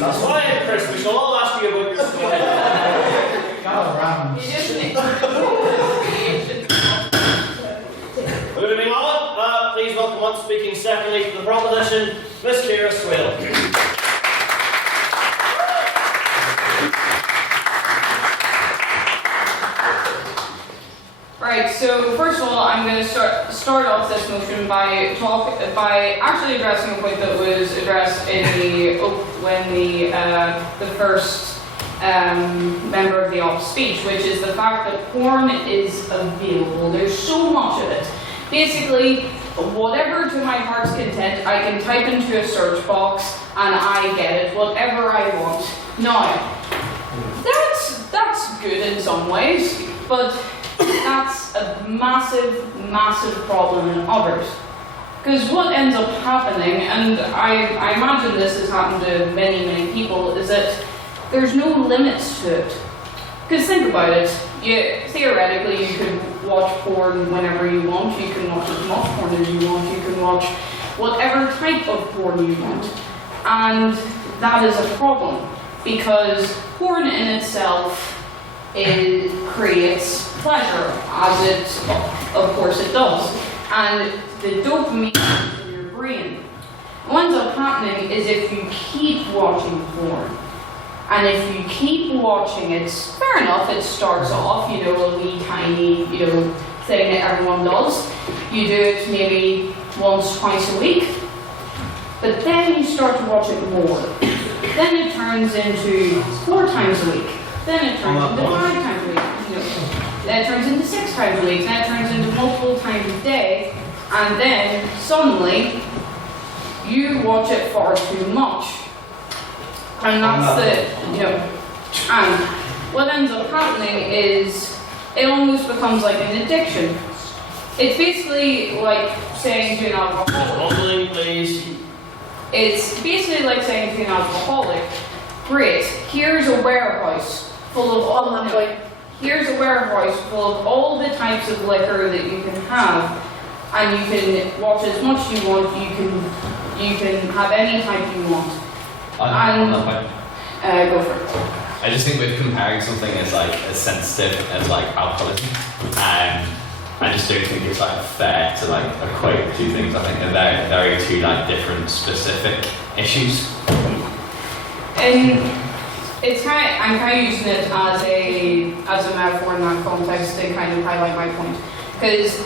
That's fine, Chris. We shall all ask you about your story. Good evening, all. Please welcome on speaking secondly to the proposition, Miss Kira Swale. going to start off this motion by actually addressing a point that was addressed in when the first member of the op speech, which is the fact that porn is available. There's so much of it. Basically, whatever to my heart's content, I can type into a search box and I get it, whatever I want. Now, that's good in some ways, but that's a massive, massive problem in others. Because what ends up happening, and I imagine this has happened to many, many people, is that there's no limits to it. Because think about it, theoretically you could watch porn whenever you want, you can watch as much porn as you want, you can watch whatever type of porn you want. And that is a problem, because porn in itself creates pleasure, as it, of course it does. And the dopamine is in your brain. What ends up happening is if you keep watching porn, and if you keep watching it, fair enough, it starts off, a wee tiny, thing that everyone does. You do it maybe once, twice a week, but then you start to watch it more. Then it turns into 4 times a week. Then it turns into 5 times a week. Then it turns into 6 times a week. Then it turns into multiple times a day. And then suddenly you watch it far too much. And that's and what ends up happening is it almost becomes like an addiction. It's basically like saying to an alcoholic, it's basically like saying to an alcoholic, great, here's a warehouse full of all the types of liquor that you can have, and you can watch as much as you want, you can have any type you want. Go for it. I just think with comparing something as sensitive as alcoholism, I just don't think it's fair to equate two things. I think they're very two different specific issues. And I'm kind of using it as a metaphor in that context to kind of highlight my point, because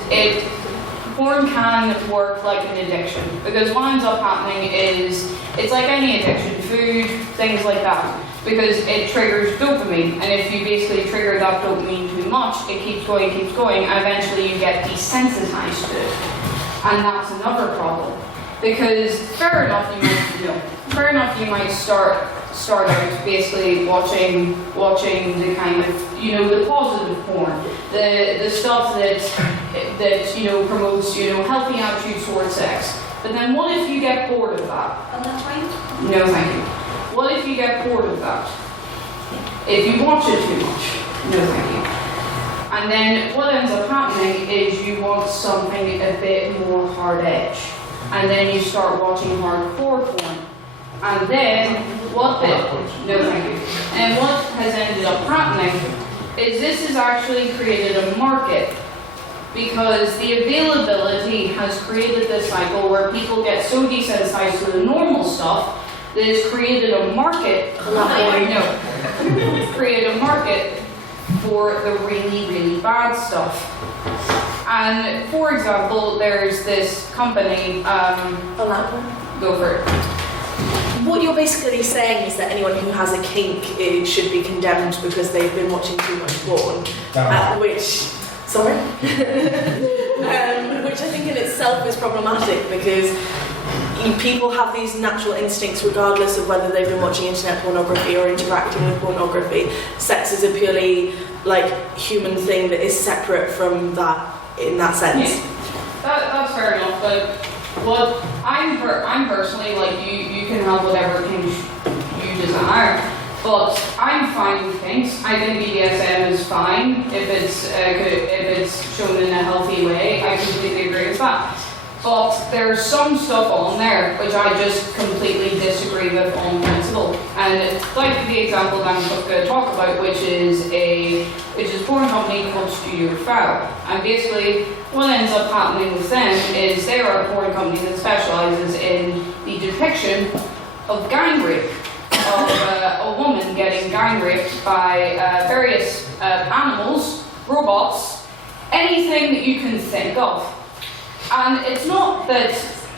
porn can work like an addiction, because what ends up happening is it's like any addiction, food, things like that, because it triggers dopamine, and if you basically trigger that dopamine too much, it keeps going, and eventually you get desensitized to it. And that's another problem, because fair enough you might start out basically watching the kind of the positive porn, the stuff that promotes healthy attitudes towards sex. But then what if you get bored of that? On that point? No, thank you. What if you get bored of that? If you watch it too much? No, thank you. And then what ends up happening is you want something a bit more hard edge, and then you start watching hardcore porn. And then And what has ended up happening is this has actually created a market, because the availability has created this cycle where people get so desensitized to the normal stuff that it's created a market for the really, really bad stuff. And for example, there's this company, go for it. What you're basically saying is that anyone who has a kink should be condemned because they've been watching too much porn, which I think in itself is problematic, because people have these natural instincts regardless of whether they've been watching internet pornography or interacting with pornography. Sex is a purely human thing that is separate from that in that sense. Yeah. That's fair enough, but what I'm personally you can have whatever kinks you desire, but I'm fine with kinks. I think BDSM is fine if it's shown in a healthy way. I completely agree with that. But there's some stuff on there which I just completely disagree with on principle. And like the example that I'm going to talk about, which is a porn company called Studio Foul. And basically what ends up happening with them is they are a porn company that specializes in the depiction of gang rape, of a woman getting gang raped by various animals, robots, anything that you can think of. And it's not that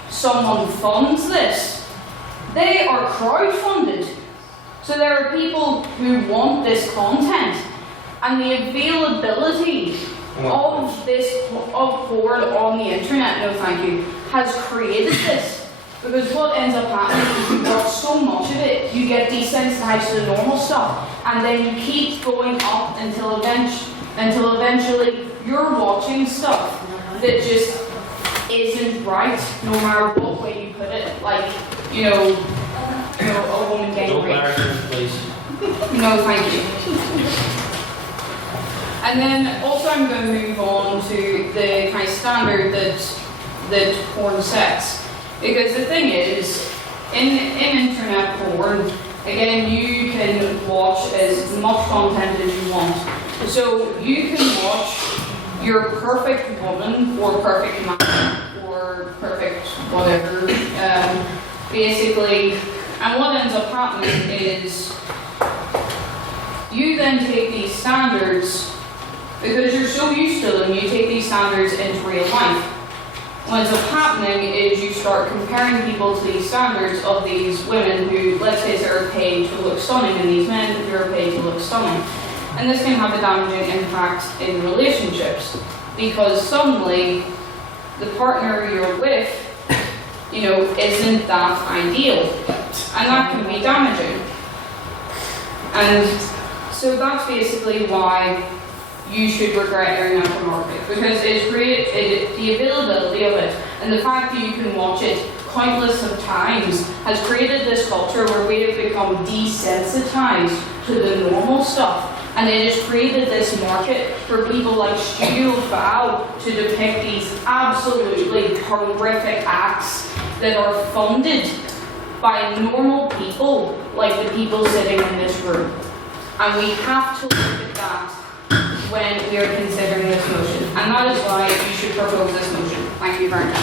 someone funds this, they are crowdfunded. So there are people who want this content, and the availability of porn on the internet, no thank you, has created this. Because what ends up happening is you watch so much of it, you get desensitized to the normal stuff, and then you keep going up until eventually you're watching stuff that just isn't right, no matter what way you put it. Like, a woman getting raped. Please. No, thank you. And then also I'm going to move on to the kind of standard that porn sets. Because the thing is, in internet porn, again, you can watch as much content as you want. So you can watch your perfect woman, or perfect man, or perfect whatever, basically. And what ends up happening is, you then take these standards, because you're so used to them, you take these standards into real life. What ends up happening is you start comparing people to these standards of these women who, let's say, are paid to look stunning, and these men who are paid to look stunning. And this can have a damaging impact in relationships, because suddenly the partner you're with, isn't that ideal, and that can be damaging. And so that's basically why you should regret internet pornography, because it's created the availability of it, and the fact that you can watch it countless of times has created this culture where we have become desensitized to the normal stuff, and it has created this market for people like Studio Foul to depict these absolutely horrific acts that are funded by normal people like the people sitting in this room. And we have to look at that when we are considering this motion. And that is why you should propose this motion. Thank you very much.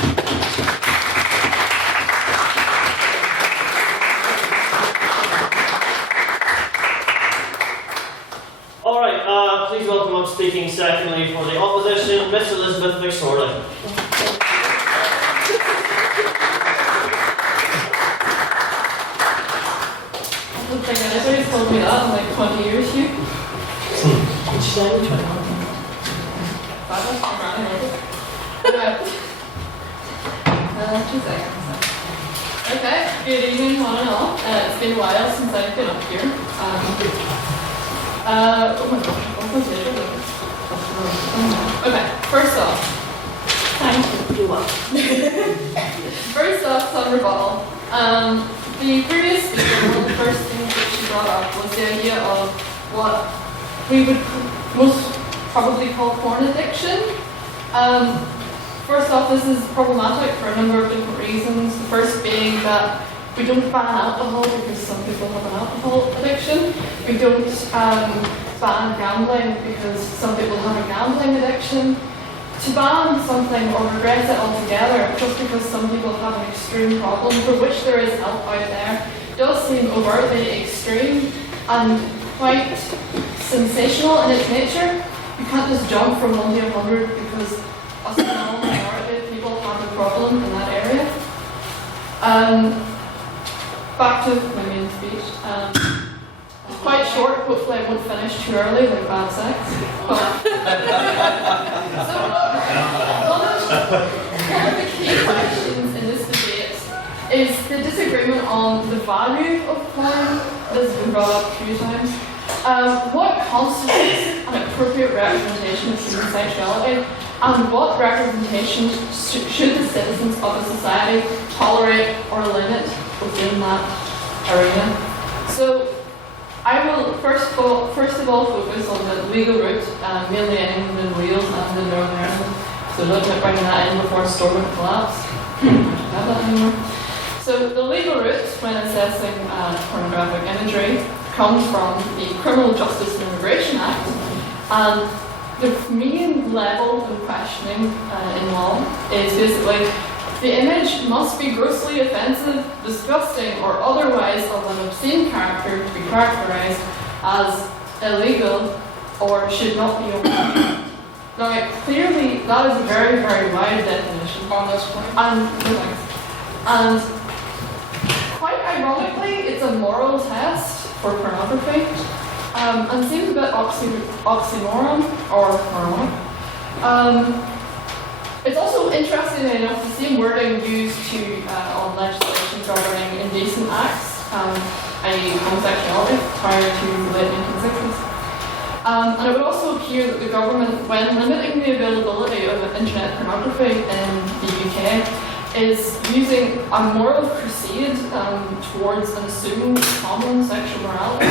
Alright, please welcome up speaking secondly for the opposition, Miss Elizabeth McSorley. I don't think anybody's told me that in like 20 years, you. What'd you say? Anyway. 2 seconds. Okay, good evening one and all. It's been a while since I've been up here. Oh my gosh, what was it? Okay, first off, thank you. You're welcome. First off, some rebuttal. The previous speaker, one of the first things that she brought up was the idea of what we would most probably call porn addiction. First off, this is problematic for a number of different reasons. The first being that we don't ban alcohol because some people have an alcohol addiction. We don't ban gambling because some people have a gambling addiction. To ban something or regress it altogether just because some people have an extreme problem for which there is help out there does seem overtly extreme and quite sensational in its nature. You can't just jump from 1 to 100 because a small minority of people have a problem in that area. Back to my main speech. It's quite short, hopefully I won't finish too early like bad sex. One of the key questions in this debate is the disagreement on the value of porn. This has been brought up a few times. What constitutes an appropriate representation of human sexuality, and what representations should the citizens of a society tolerate or limit within that arena? So, I will first of all focus on the legal route, mainly in England and Wales and in Northern Ireland. So looking at bringing that in before Stormont collapsed. Don't have that anymore. So the legal route when assessing pornographic imagery comes from the Criminal Justice and Immigration Act, and the main level of questioning in law is basically the image must be grossly offensive, disgusting, or otherwise of an obscene character to be characterized as illegal or should not be open. Now, clearly, that is a very, very wide definition on this point. And quite ironically, it's a moral test for pornography, and seems a bit oxymoron or moronic. It's also interesting enough the same wording used on legislation governing indecent acts, i.e. homosexuality, prior to the late 1960s. And it would also appear that the government, when limiting the availability of internet pornography in the UK, is using a moral crusade towards an assumed common sexual morality,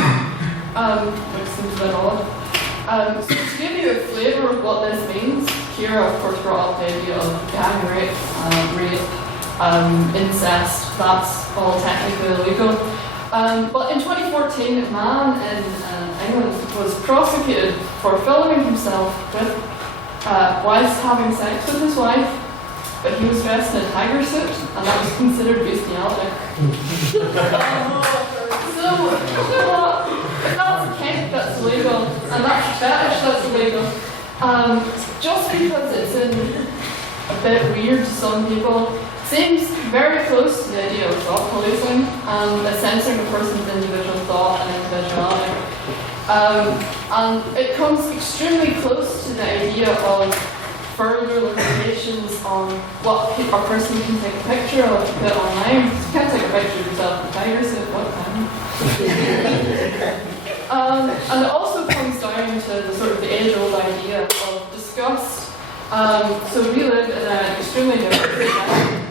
which seems a bit odd. So to give you a flavour of what this means, Kira of course brought up the idea of gang rape, incest, that's all technically illegal. But in 2014, a man in England was prosecuted for filming himself whilst having sex with his wife, but he was dressed in a tiger suit, and that was considered bestiality. So, you know what? If that's kink, that's illegal, and that's fetish, that's illegal. Just because it's a bit weird to some people, seems very close to the idea of thought policing and censoring a person's individual thought and individuality. And it comes extremely close to the idea of further limitations on what a person can take a picture of to put online. You can't take a picture of yourself in a tiger suit, what time? And it also comes down to the sort of the age-old idea of disgust. So we live in an extremely diverse time.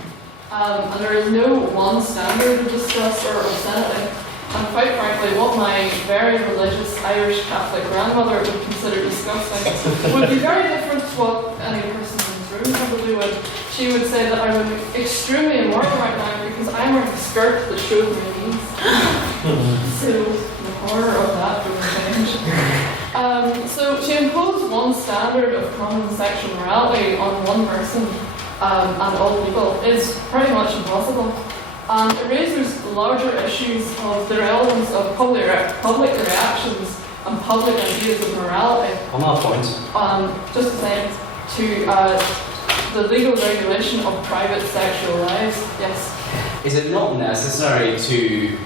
And there is no one standard of disgust or obscenity. And quite frankly, what my very religious Irish Catholic grandmother would consider disgusting would be very different to what any person in this room probably would. She would say that I would be extremely immoral right now because I'm wearing a skirt that shows my knees. So the horror of that would change. So to impose one standard of common sexual morality on one person and all people is pretty much impossible. And it raises larger issues of the relevance of public reactions and public ideas of morality. On that point. Just to say, to the legal regulation of private sexual lives, yes. Is it not necessary to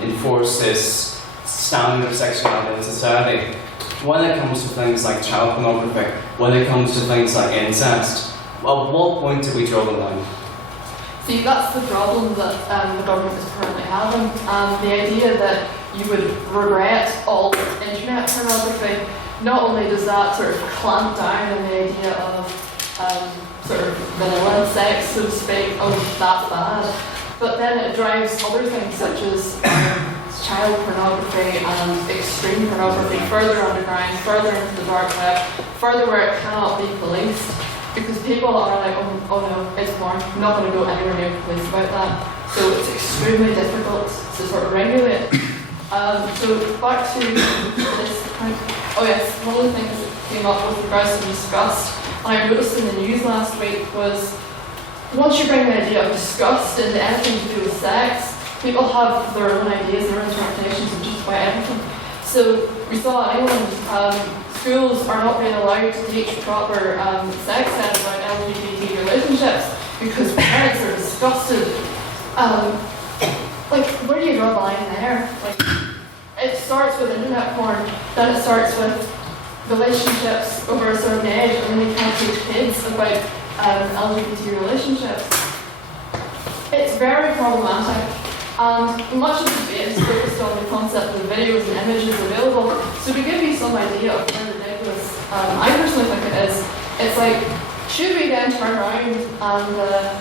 enforce this standard of sexuality in society when it comes to things like child pornography, when it comes to things like incest? At what point do we draw the line? See, that's the problem that the government is currently having. The idea that you would regret all internet pornography, not only does that sort of clamp down on the idea of sort of vanilla sex, so to speak, of that bad, but then it drives other things such as child pornography and extreme pornography further underground, further into the dark web, further where it cannot be policed. Because people are like, oh no, it's porn, I'm not going to go anywhere near the police about that. So it's extremely difficult to sort of regulate. So back to this point. Oh yes, one of the things that came up with regards to disgust, and I noticed in the news last week, was once you bring the idea of disgust into anything to do with sex, people have their own ideas, their own interpretations of just about everything. So we saw in England, schools are not being allowed to teach proper sex ed about LGBT relationships because parents are disgusted. Like, where do you draw the line there? Like, it starts with internet porn, then it starts with relationships over a certain age, and then you can't teach kids about LGBT relationships. It's very problematic. And much of the debate is focused on the concept of videos and images available. So to give you some idea of how ridiculous I personally think it is, it's like, should we then turn around and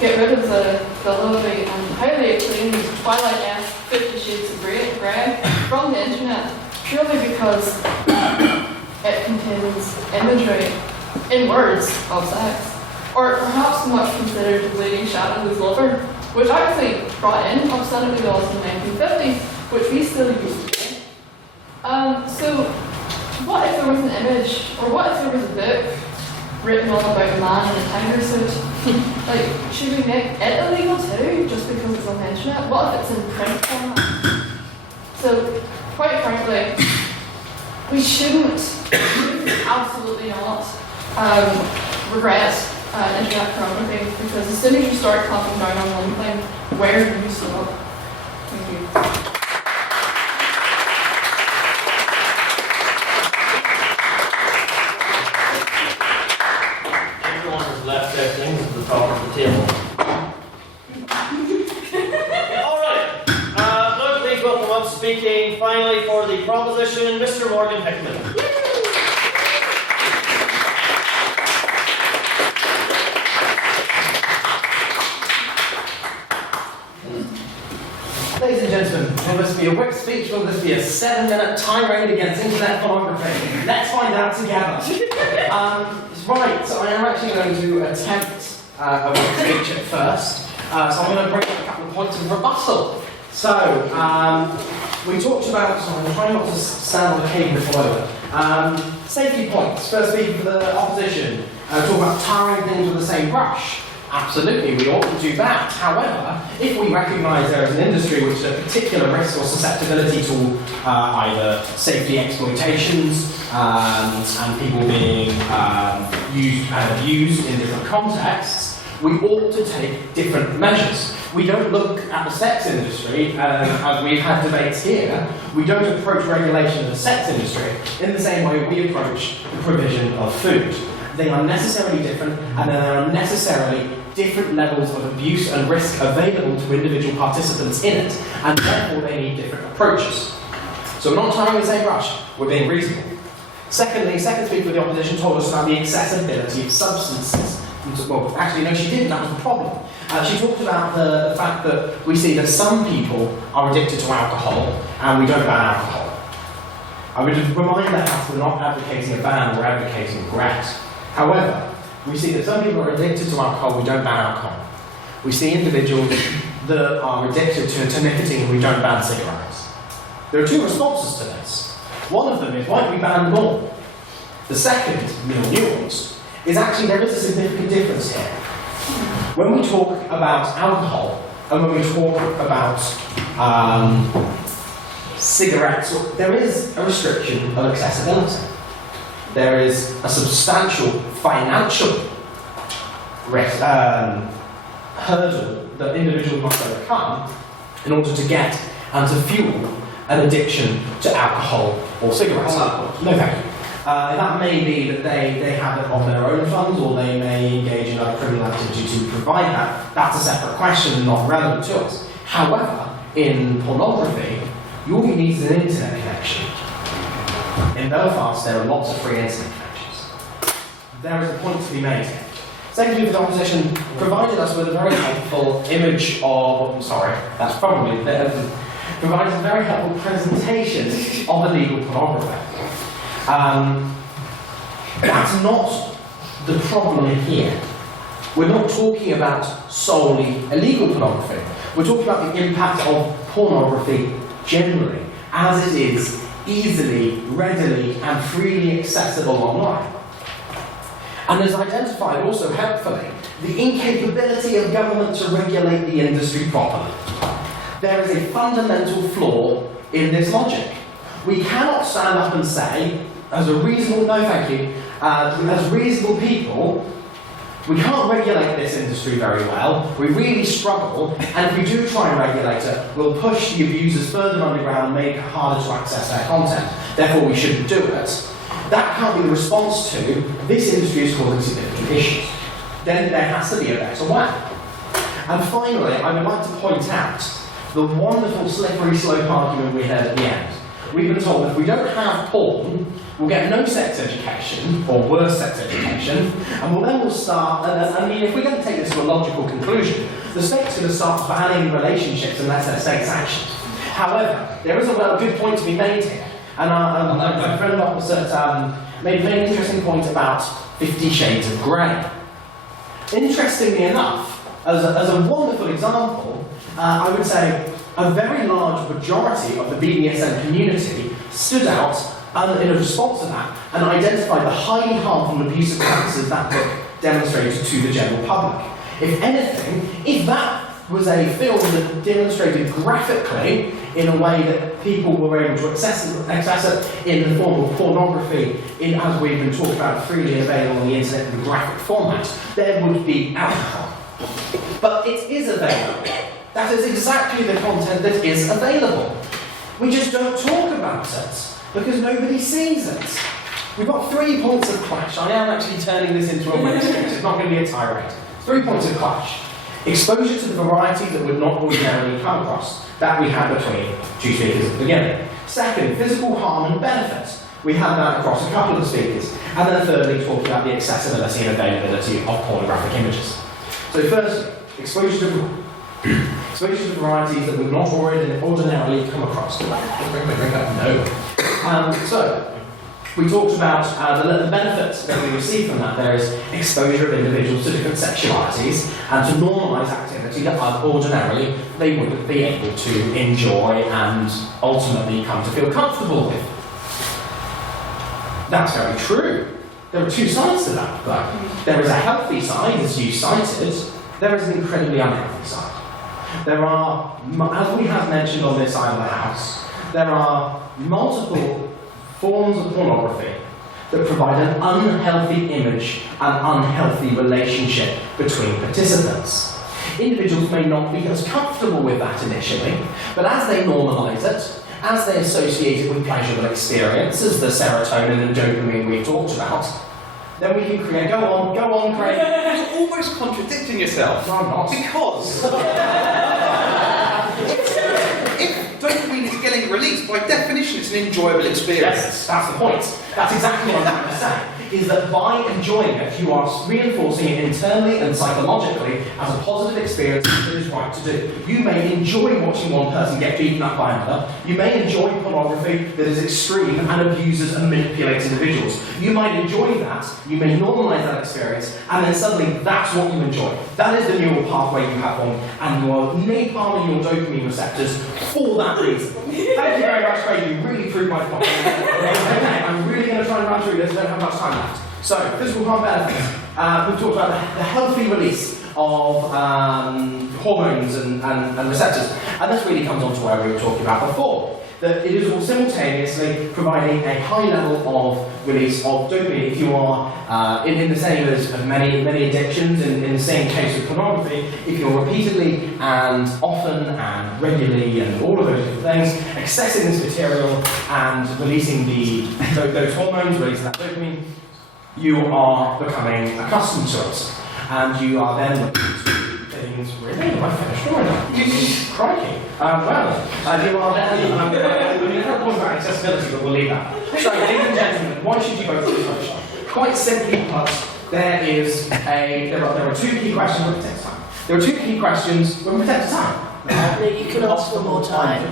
get rid of the lovely and highly acclaimed Twilight-esque 50 Shades of Grey from the internet, purely because it contains imagery in words of sex? Or perhaps much considered the Bleeding Shadow's Lover, which actually brought in obscenity laws in the 1950s, which we still use today. So, what if there was an image, or what if there was a book written all about a man in a tiger suit? Like, should we make it illegal too, just because it's on the internet? What if it's in print format? So, quite frankly, we shouldn't, absolutely not, regret internet pornography, because as soon as you start clamping down on one thing, where do you stop? Thank you. Everyone has left their things at the top of the table. Alright, now please welcome up speaking finally for the proposition, Mr. Morgan Hickman. Ladies and gentlemen, will this be a quick speech? Will this be a 7-minute tirade against internet pornography? Let's find out together. Right, so I am actually going to attempt a quick speech at first. So I'm going to bring up a couple of points of rebuttal. So, we talked about, so I'm trying not to stand on the cave before over. Safety points. First speaking for the opposition. Talk about tarring things with the same brush. Absolutely, we ought to do that. However, if we recognise there is an industry which has a particular risk or susceptibility to either safety exploitations and people being used and abused in different contexts, we ought to take different measures. We don't look at the sex industry, as we've had debates here, we don't approach regulation of the sex industry in the same way we approach the provision of food. They are necessarily different, and there are necessarily different levels of abuse and risk available to individual participants in it, and therefore they need different approaches. So we're not tarring the same brush, we're being reasonable. Secondly, second speaker for the opposition told us about the accessibility of substances. Well, actually, no, she didn't, that was the problem. She talked about the fact that we see that some people are addicted to alcohol, and we don't ban alcohol. I would remind the House we're not advocating a ban, we're advocating regret. However, we see that some people are addicted to alcohol, we don't ban alcohol. We see individuals that are addicted to nicotine, and we don't ban cigarettes. There are two responses to this. One of them is, why don't we ban them all? The second, more nuanced, is actually there is a significant difference here. When we talk about alcohol, and when we talk about cigarettes, there is a restriction of accessibility. There is a substantial financial hurdle that individuals must overcome in order to get and to fuel an addiction to alcohol or cigarettes. No, thank you. That may be that they have it on their own funds, or they may engage in other criminal activity to provide that. That's a separate question and not relevant to us. However, in pornography, all you need is an internet connection. In Belfast, there are lots of free internet connections. There is a point to be made here. Secondly, the opposition provided us with a very helpful image of, I'm sorry, that's probably better than, provided a very helpful presentation of illegal pornography. That's not the problem here. We're not talking about solely illegal pornography. We're talking about the impact of pornography generally, as it is easily, readily, and freely accessible online. And as identified also helpfully, the incapability of government to regulate the industry properly. There is a fundamental flaw in this logic. We cannot stand up and say, as a reasonable, no thank you, as reasonable people, we can't regulate this industry very well, we really struggle, and if we do try and regulate it, we'll push the abusers further underground and make it harder to access their content. Therefore, we shouldn't do it. That can't be the response to, this industry is causing significant issues. Then there has to be a better way. And finally, I would like to point out the wonderful slippery slope argument we had at the end. We've been told that if we don't have porn, we'll get no sex education, or worse sex education, and we'll start, I mean, if we're going to take this to a logical conclusion, the state's going to start banning relationships unless there's state sanctions. However, there is a good point to be made here, and my friend opposite made an interesting point about 50 Shades of Grey. Interestingly enough, as a wonderful example, I would say a very large majority of the BDSM community stood out in a response to that and identified the highly harmful and abusive practices that book demonstrated to the general public. If anything, if that was a film that demonstrated graphically, in a way that people were able to access it in the form of pornography, as we've been talking about, freely available on the internet in graphic format, there would be outcome. But it is available. That is exactly the content that is available. We just don't talk about it, because nobody sees it. We've got 3 points of clash. I am actually turning this into a web series. It's not going to be a tirade. 3 points of clash. Exposure to the variety that would not ordinarily come across. That we had between 2 speakers at the beginning. Second, physical harm and benefit. We had that across a couple of the speakers. And then thirdly, talking about the accessibility and availability of pornographic images. So first, exposure to varieties that would not ordinarily come across. No. So, we talked about the benefits that we receive from that. There is exposure of individuals to different sexualities and to normalise activity that ordinarily they wouldn't be able to enjoy and ultimately come to feel comfortable with. That's very true. There are 2 sides to that, though. There is a healthy side, as you cited. There is an incredibly unhealthy side. There are, as we have mentioned on this side of the house, there are multiple forms of pornography that provide an unhealthy image and unhealthy relationship between participants. Individuals may not be as comfortable with that initially, but as they normalise it, as they associate it with pleasurable experiences, the serotonin and dopamine we've talked about, then we can create. Go on, Craig. You're almost contradicting yourself. No, I'm not. Because if dopamine is getting released, by definition, it's an enjoyable experience. Yes, that's the point. That's exactly what I'm trying to say. Is that by enjoying it, you are reinforcing it internally and psychologically as a positive experience that is right to do. You may enjoy watching one person get beaten up by another. You may enjoy pornography that is extreme and abuses and manipulates individuals. You might enjoy that, you may normalise that experience, and then suddenly that's what you enjoy. That is the neural pathway you have on, and you are napalming your dopamine receptors for that reason. Thank you very much, Craig. You really proved my point. Okay, I'm really going to try and run through this. I don't have much time left. So, physical harm benefits. We've talked about the healthy release of hormones and receptors. And this really comes on to where we were talking about before. That it is all simultaneously providing a high level of release of dopamine. If you are in the same as many addictions, in the same case with pornography, if you're repeatedly and often and regularly and all of those different things, accessing this material and releasing those hormones, releasing that dopamine, you are becoming accustomed to it. And you are then looking to things. Really? Am I finished already? Crikey. You are then. We're going to talk about accessibility, but we'll leave that. So, ladies and gentlemen, why should you go to this workshop? Quite simply put, there are 2 key questions. We're protect time. There are 2 key questions. We're protect time. You can ask for more time.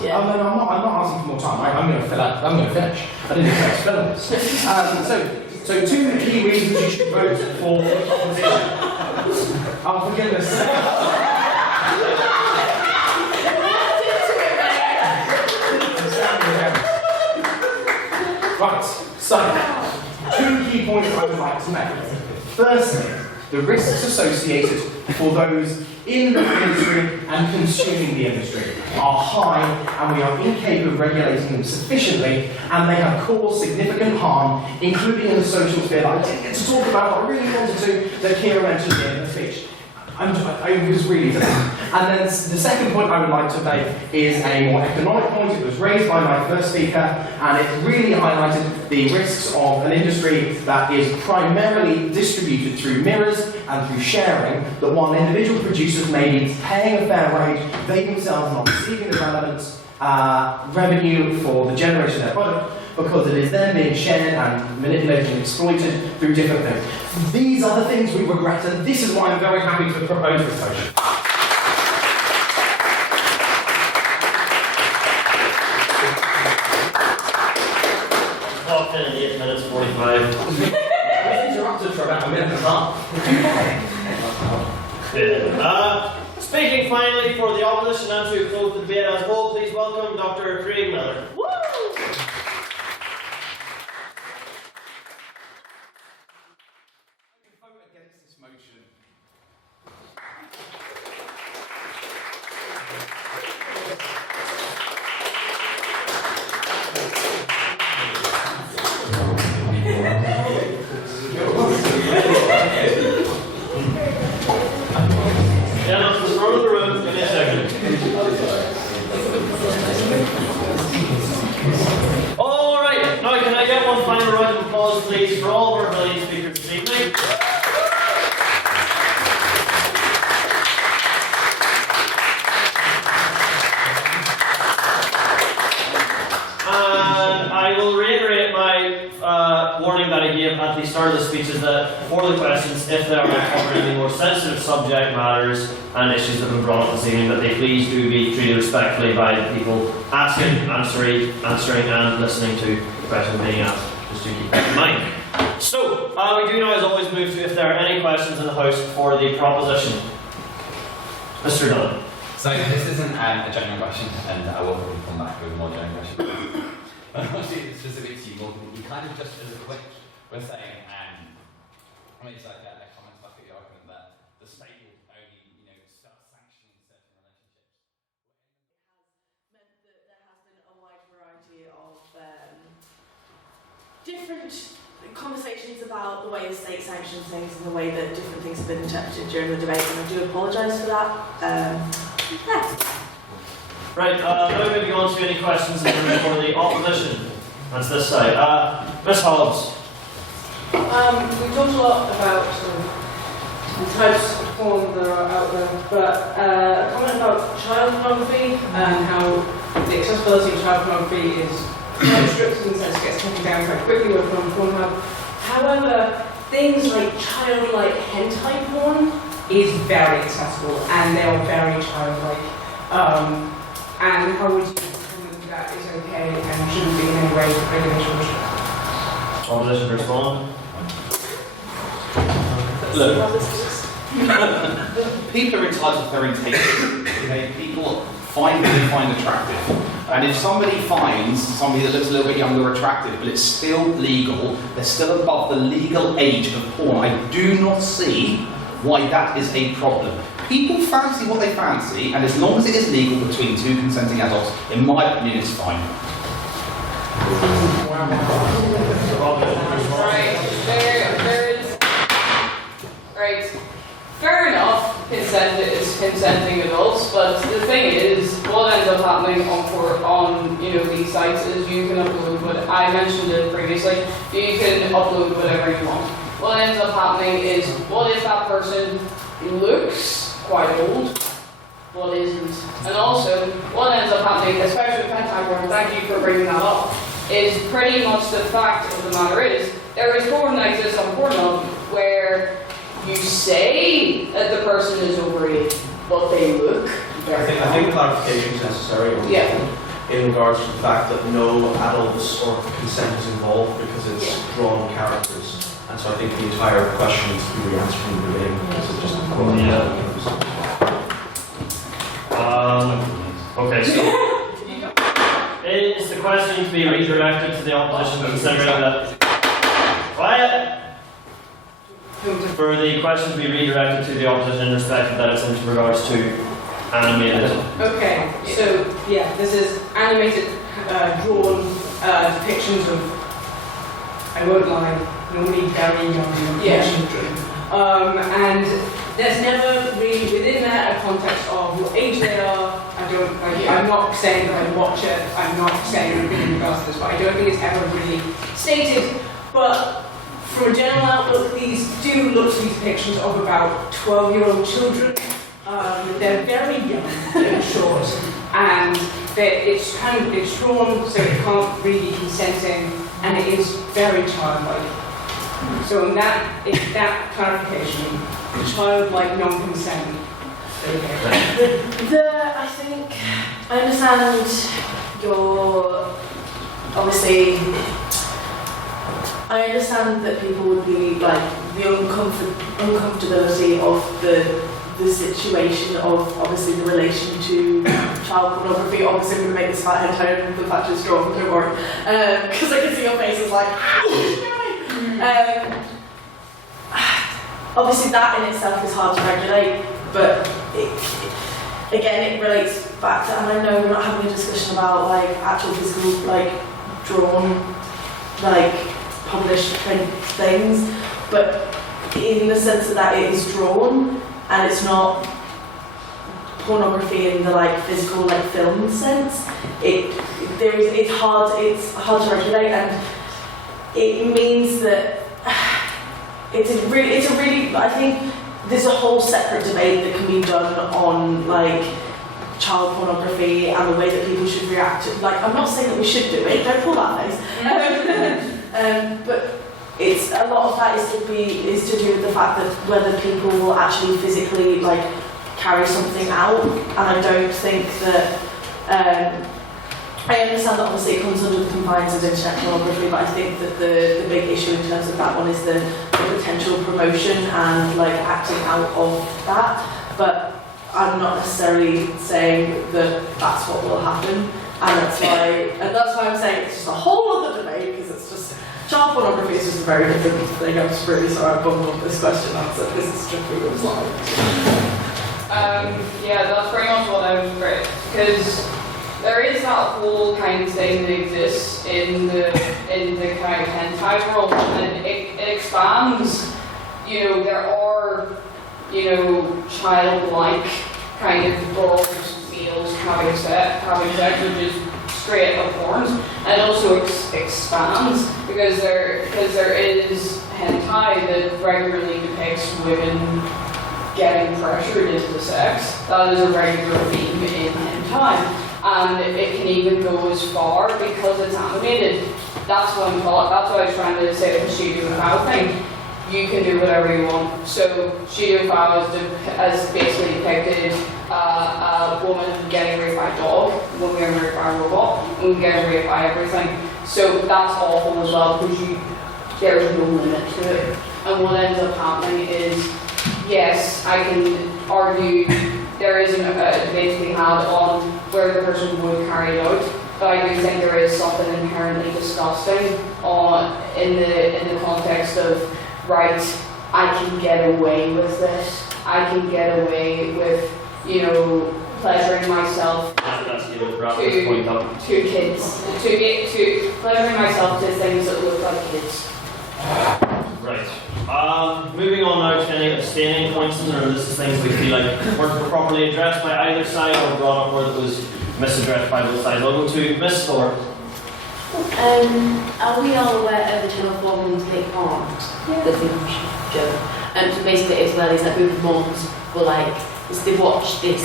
Yeah. Oh, no, I'm not asking for more time. I'm going to fill out. I'm going to finish. I didn't expect to fill this. So 2 key reasons you should vote for the opposition. Oh, for goodness sake. Right, so 2 key points I would like to make. Firstly, the risks associated for those in the industry and consuming the industry are high, and we are incapable of regulating them sufficiently, and they have caused significant harm, including in the social sphere that I didn't get to talk about, but I really wanted to, that Kira mentioned in the speech. I was really delighted. And then the second point I would like to make is a more economic point. It was raised by my first speaker, and it really highlighted the risks of an industry that is primarily distributed through mirrors and through sharing, that while individual producers may be paying a fair wage, they themselves are not receiving the relevant revenue for the generation of their product, because it is then being shared and manipulated and exploited through different things. These are the things we regret, and this is why I'm very happy to propose this motion. Clocked in at 8 minutes 45. I interrupted for about a minute and a half. Speaking finally for the opposition and to close the debate as a whole, please welcome Dr. Craig Miller. Woo! Against this motion. applause, please, for all of our brilliant speakers this evening. And I will reiterate my warning that I gave at the start of the speeches that for the questions, if they are covering any more sensitive subject matters and issues that have been brought up this evening, that they please do be treated respectfully by the people asking, answering and listening to the questions being asked. Just to keep that in mind. So, we do now as always move to if there are any questions in the House for the proposition. Mr. Dunn. So this isn't a genuine question, and I will probably come back with a more genuine question. But actually, it's specific to you. You kind of just, as a quick, we're saying, I mean, it's like a comment back at the argument that the state will only, start sanctioning certain relationships. It has meant that there has been a wide variety of different conversations about the way the state sanctions things and the way that different things have been interpreted during the debate, and I do apologise for that. Right, now moving on to any questions in the room for the opposition. That's this side. Ms. Hobbs. We talked a lot about the types of porn that are out there, but a comment about child pornography and how the accessibility of child pornography is quite restricted in the sense it gets taken down quite quickly with Pornhub. However, things like childlike hentai porn is very accessible and they are very childlike. And how would you comment that is okay and shouldn't be in any way regulation? Opposition to respond. Look, people are entitled to their intention. Okay? People find what they find attractive. And if somebody finds somebody that looks a little bit younger attractive, but it's still legal, they're still above the legal age of porn, I do not see why that is a problem. People fancy what they fancy, and as long as it is legal between two consenting adults, in my opinion, it's fine. Right, fair enough, consent is consenting adults, but the thing is, what ends up happening on these sites is you can upload what I mentioned it previously, you can upload whatever you want. What ends up happening is, what if that person looks quite old, what isn't? And also, what ends up happening, especially with hentai porn, thank you for bringing that up, is pretty much the fact of the matter is, there is porn that exists on Pornhub where you say that the person is overage, but they look very I think clarification is necessary in regards to the fact that no adults or consent is involved because it's drawn characters. And so I think the entire question needs to be re-answered from the beginning because it just Okay, so is the question to be redirected to the opposition considering that quiet? For the question to be redirected to the opposition in respect of that it's in regards to animated. Okay, so this is animated, drawn depictions of, I won't lie, normally very young children. And there's never really within that a context of what age they are. I'm not saying that I watch it, I'm not saying anything in regards to this, but I don't think it's ever really stated. But from a general outlook, these do look to be depictions of about 12-year-old children. They're very young, in short, and it's drawn so it can't really be consenting, and it is very childlike. So in that clarification, childlike non-consent. I think I understand your obviously. I understand that people would be like the uncomfortability of the situation of obviously the relation to child pornography. Obviously, I'm going to make this fat head tone the fact it's drawn, don't worry, because I can see your faces like. Obviously, that in itself is hard to regulate, but again, it relates back to, and I know we're not having a discussion about like actual physical, like drawn, like published print things, but in the sense that it is drawn and it's not pornography in the like physical, like film sense. It's hard to regulate, and it means that it's a really, I think there's a whole separate debate that can be done on like child pornography and the way that people should react to, like, I'm not saying that we should do it, don't pull that face, but it's, a lot of that is to do with the fact that whether people will actually physically like carry something out, and I don't think that, I understand that obviously it comes under the confines of internet pornography, but I think that the big issue in terms of that one is the potential promotion and like acting out of that, but I'm not necessarily saying that that's what will happen, and that's why I'm saying it's just a whole other debate, because it's just, child pornography is just a very different thing. I'm just really sorry I bumbled up this question answer, this is just what it was like. Yeah, that's pretty much what I was great, because there is that whole kind of thing that exists in the kind of hentai world, and it expands. You know, there are, you know, childlike kind of girls, males having sex, which is straight up porn, and it also expands because there is hentai that regularly depicts women getting pressured into sex. That is a regular theme in hentai, and it can even go as far because it's animated. That's what I was trying to say with the studio foul thing. You can do whatever you want. So studio foul is basically depicted a woman getting raped by a dog, a woman getting raped by a robot, a woman getting raped by everything. So that's awful as well, because there is no limit to it. And what ends up happening is, yes, I can argue there is a debate to be had on where the person would carry it out, but I do think there is something inherently disgusting in the context of, right, I can get away with this. I can get away with, you know, pleasuring myself to kids, to pleasuring myself to things that look like kids. Right. Moving on now to any abstaining points, and this is things we feel like weren't properly addressed by either side or brought up where it was misaddressed by both sides. I'll go to Miss Thorpe. Are we all aware of the channel 4 Women's Take Porn? The thing show. So basically it's where these like group of moms were like, they watched this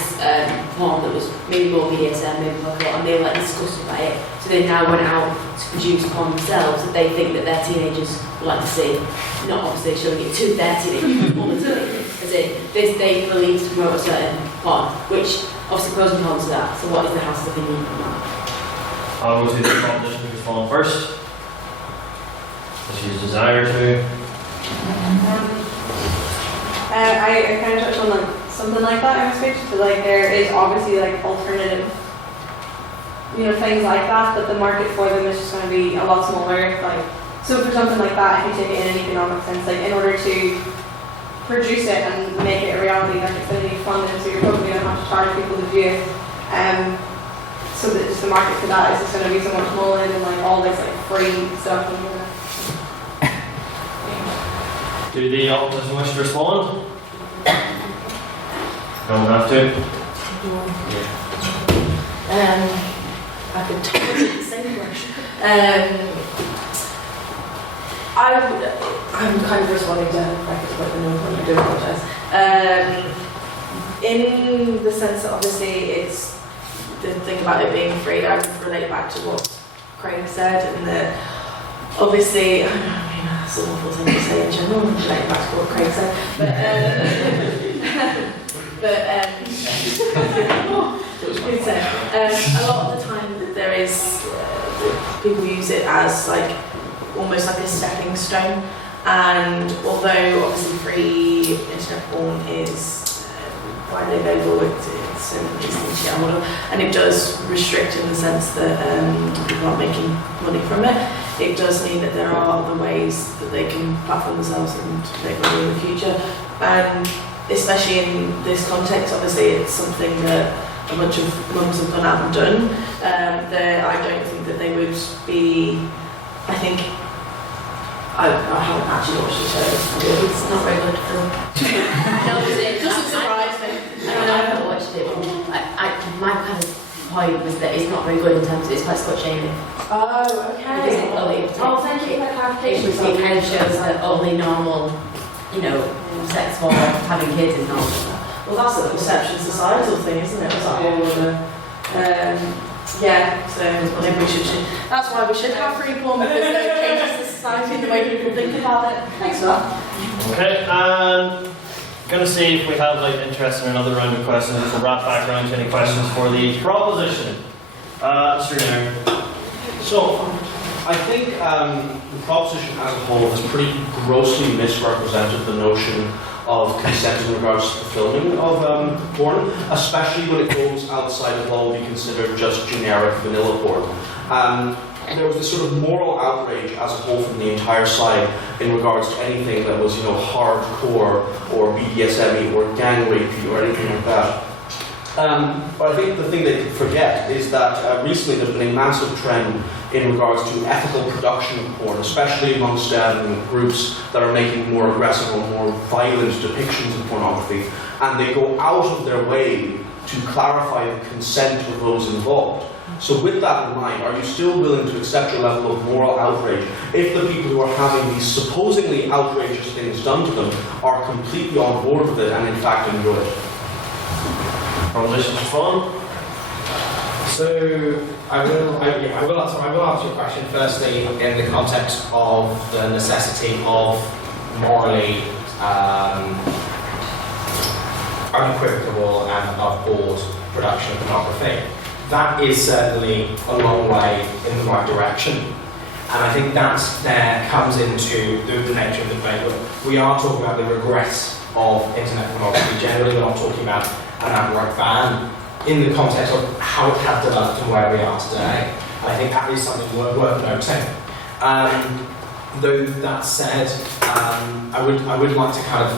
porn that was maybe more BDSM, maybe more, and they were like disgusted by it. So they now went out to produce porn themselves that they think that their teenagers would like to see. Not obviously showing it to their teenagers all the time. As in, they believe to promote a certain porn, which obviously pros and cons to that. So what is the House's opinion on that? I'll go to the proposition who's fallen first. If she's desire to. I kind of touched on like something like that in my speech. So like there is obviously like alternative, you know, things like that, but the market for them is just going to be a lot smaller. Like, so for something like that, if you take it in an economic sense, like in order to produce it and make it a reality, like it's going to need funding, so you're probably going to have to charge people to do it. So that just the market for that is just going to be so much smaller than like all this like free stuff. Do the opposition wish to respond? Don't have to. I could totally the same question. I'm kind of responding to practice what I know what I do apologise. In the sense that obviously it's the thing about it being free, I would relate back to what Craig said, and that obviously, I mean, that's an awful thing to say in general, and relate back to what Craig said, a lot of the time there is, people use it as like, almost like a stepping stone, and although obviously free internet porn is widely available, it's and it does restrict in the sense that people aren't making money from it. It does mean that there are other ways that they can platform themselves and make money in the future, and especially in this context, obviously it's something that a bunch of mums have gone out and done. I don't think that they would be, I think, I haven't actually watched the show. It's not very good film. No, it doesn't surprise me. I haven't watched it. My kind of point was that it's not very good in terms of it's quite slut shaming. Oh, okay. Oh, thank you for that clarification. It kind of shows that only normal, you know, sex for having kids is normal. Well, that's a perception societal thing, isn't it? It's like all other. Yeah, so maybe we should. That's why we should have free porn, because it changes the society and the way people think about it. Thanks for that. Okay, gonna see if we have like interest in another round of questions. We'll wrap back around to any questions for the proposition. Mr. Nair. So, I think the proposition as a whole has pretty grossly misrepresented the notion of consent in regards to the filming of porn, especially when it goes outside of what will be considered just generic vanilla porn. There was this sort of moral outrage as a whole from the entire side in regards to anything that was, hardcore or BDSM-y or gang rapey or anything like that. But I think the thing they forget is that recently there's been a massive trend in regards to ethical production of porn, especially amongst groups that are making more aggressive or more violent depictions of pornography, and they go out of their way to clarify the consent of those involved. So with that in mind, are you still willing to accept a level of moral outrage if the people who are having these supposedly outrageous things done to them are completely on board with it and in fact enjoy it? Proposition fun. So I will answer your question firstly in the context of the necessity of morally unequivocal and above board production of pornography. That is certainly a long way in the right direction. And I think that there comes into the nature of the debate. We are talking about the regress of internet pornography generally. We're not talking about an outright ban in the context of how it has developed and where we are today. And I think that is something worth noting. Though that said, I would like to kind of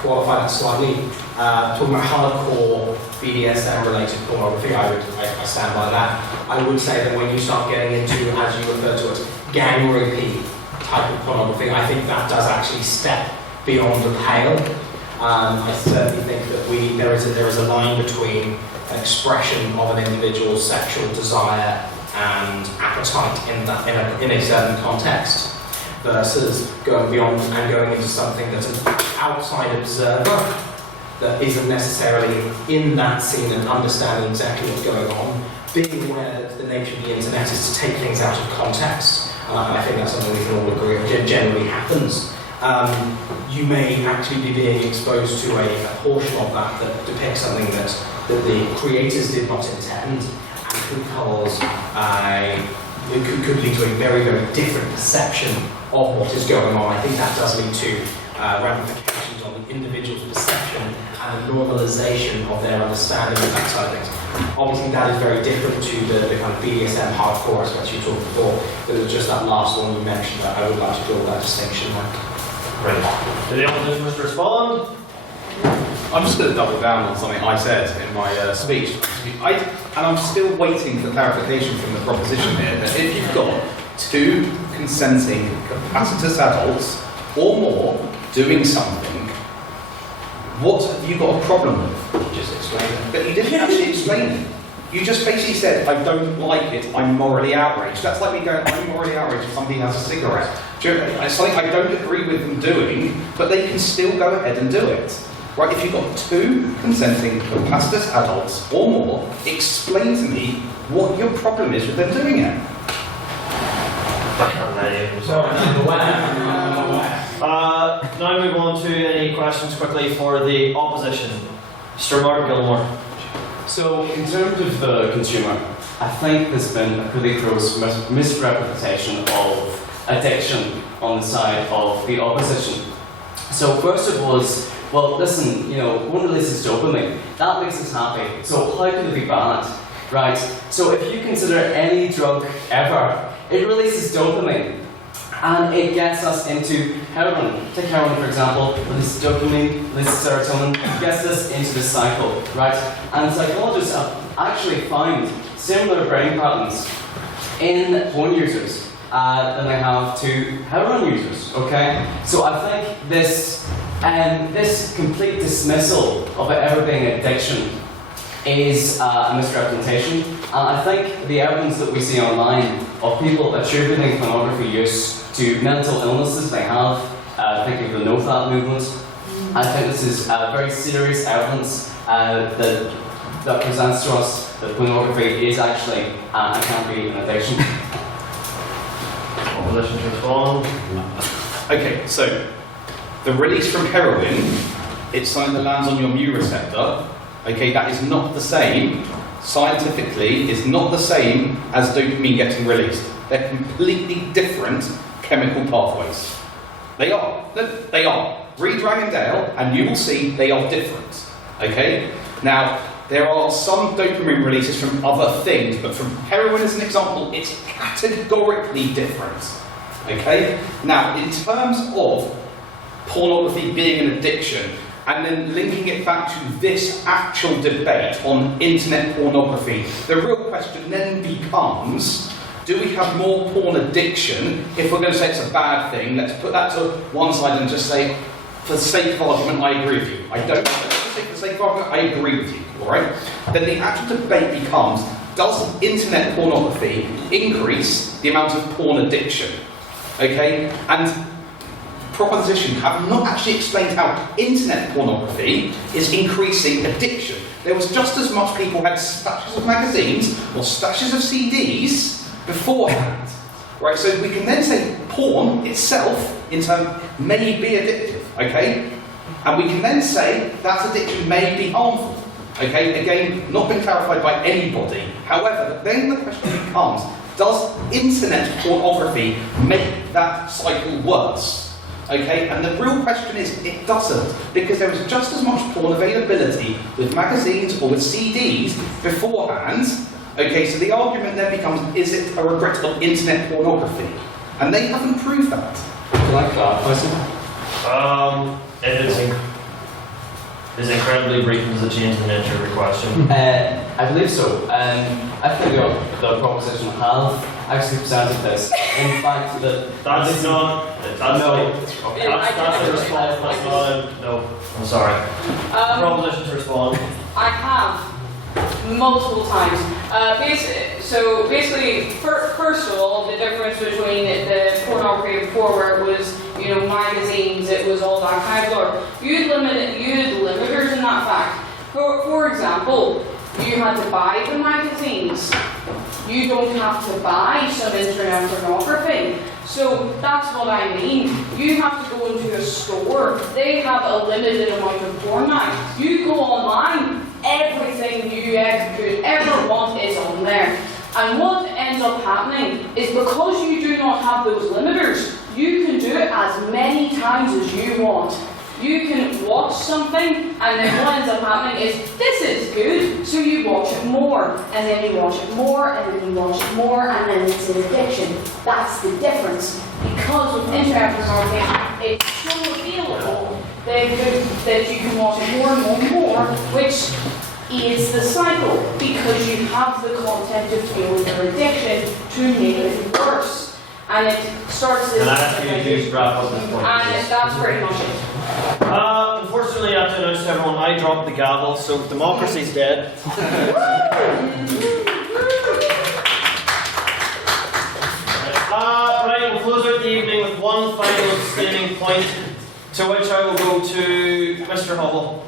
qualify that slightly. Talking about hardcore BDSM related pornography, I stand by that. I would say that when you start getting into, as you refer to it, gang rapey type of pornography, I think that does actually step beyond the pale. I certainly think that there is a line between an expression of an individual's sexual desire and appetite in a certain context versus going beyond and going into something that's an outside observer that isn't necessarily in that scene and understanding exactly what's going on, being aware that the nature of the internet is to take things out of context. And I think that's something we can all agree generally happens. You may actually be being exposed to a portion of that depicts something that the creators did not intend and could cause could lead to a very, very different perception of what is going on. I think that does lead to ramifications on the individual's perception and the normalization of their understanding of that side of things. Obviously that is very different to the kind of BDSM hardcore aspects you talked before. There was just that last one you mentioned that I would like to draw that distinction there. Right. Did the opposition wish to respond? I'm just going to double down on something I said in my speech. And I'm still waiting for clarification from the proposition here that if you've got two consenting capacitous adults or more doing something, what have you got a problem with? You just explained it. But you didn't actually explain it. You just basically said, I don't like it, I'm morally outraged. That's like me going, I'm morally outraged if somebody has a cigarette. It's something I don't agree with them doing, but they can still go ahead and do it. Right, if you've got two consenting capacitous adults or more, explain to me what your problem is with them doing it. Now move on to any questions quickly for the opposition. Mr. Mark Gilmore. So, in terms of the consumer, I think there's been a pretty gross misrepresentation of addiction on the side of the opposition. So, first of all is, well, listen, one releases dopamine. That makes us happy. So, how could it be bad? Right? So, if you consider any drug ever, it releases dopamine. And it gets us into heroin. Take heroin, for example, releases dopamine, releases serotonin, gets us into the cycle, right? And psychologists have actually found similar brain patterns in porn users than they have to heroin users, okay? So I think this complete dismissal of it ever being addiction is a misrepresentation. And I think the evidence that we see online of people attributing pornography use to mental illnesses they have, think of the No Fap movement, I think this is very serious evidence that presents to us that pornography is actually and can be an addiction. Opposition to respond. Okay, so the release from heroin, it's something that lands on your mu receptor. Okay, that is not the same, scientifically, is not the same as dopamine getting released. They're completely different chemical pathways. They are. Look, they are. Read Dragondale and you will see they are different. Okay? Now, there are some dopamine releases from other things, but from heroin as an example, it's categorically different. Okay? Now, in terms of pornography being an addiction, and then linking it back to this actual debate on internet pornography, the real question then becomes, do we have more porn addiction? If we're going to say it's a bad thing, let's put that to one side and just say, for the sake of argument, I agree with you. I don't, for the sake of argument, I agree with you, alright? Then the actual debate becomes, does internet pornography increase the amount of porn addiction? Okay? And proposition have not actually explained how internet pornography is increasing addiction. There was just as much people had stashes of magazines or stashes of CDs beforehand. Right, so we can then say porn itself in turn may be addictive, okay? And we can then say that addiction may be harmful. Okay, again, not been clarified by anybody. However, then the question becomes, does internet pornography make that cycle worse? Okay, and the real question is, it doesn't, because there was just as much porn availability with magazines or with CDs beforehand. Okay, so the argument then becomes, is it a regret of internet pornography? And they haven't proved that. Can I clarify something? It is incredibly brief. Does it change the nature of your question? I believe so. I think the proposition have actually presented this. In fact, that's not. That's a response. That's not a. No, I'm sorry. Proposition to respond. I have multiple times. So basically, first of all, the difference between the pornography before, where it was, magazines, it was all that kind of stuff. You had limiters in that fact. For example, you had to buy the magazines. You don't have to buy some internet pornography. So that's what I mean. You have to go into a store. They have a limited amount of porn now. You go online, everything you could ever want is on there. And what ends up happening is, because you do not have those limiters, you can do it as many times as you want. You can watch something, and then what ends up happening is, this is good, so you watch it more, and then you watch it more, and then you watch it more, and then it's an addiction. That's the difference. Because with internet pornography, it's so available that you can watch it more and more and more, which is the cycle, because you have the content to fuel your addiction to make it worse. And it starts this. Can I ask you to wrap up this point? And that's pretty much it. Unfortunately, I have to announce to everyone, I dropped the gavel, so democracy's dead. Right, we'll close out the evening with one final abstaining point, to which I will go to Mr. Hubble.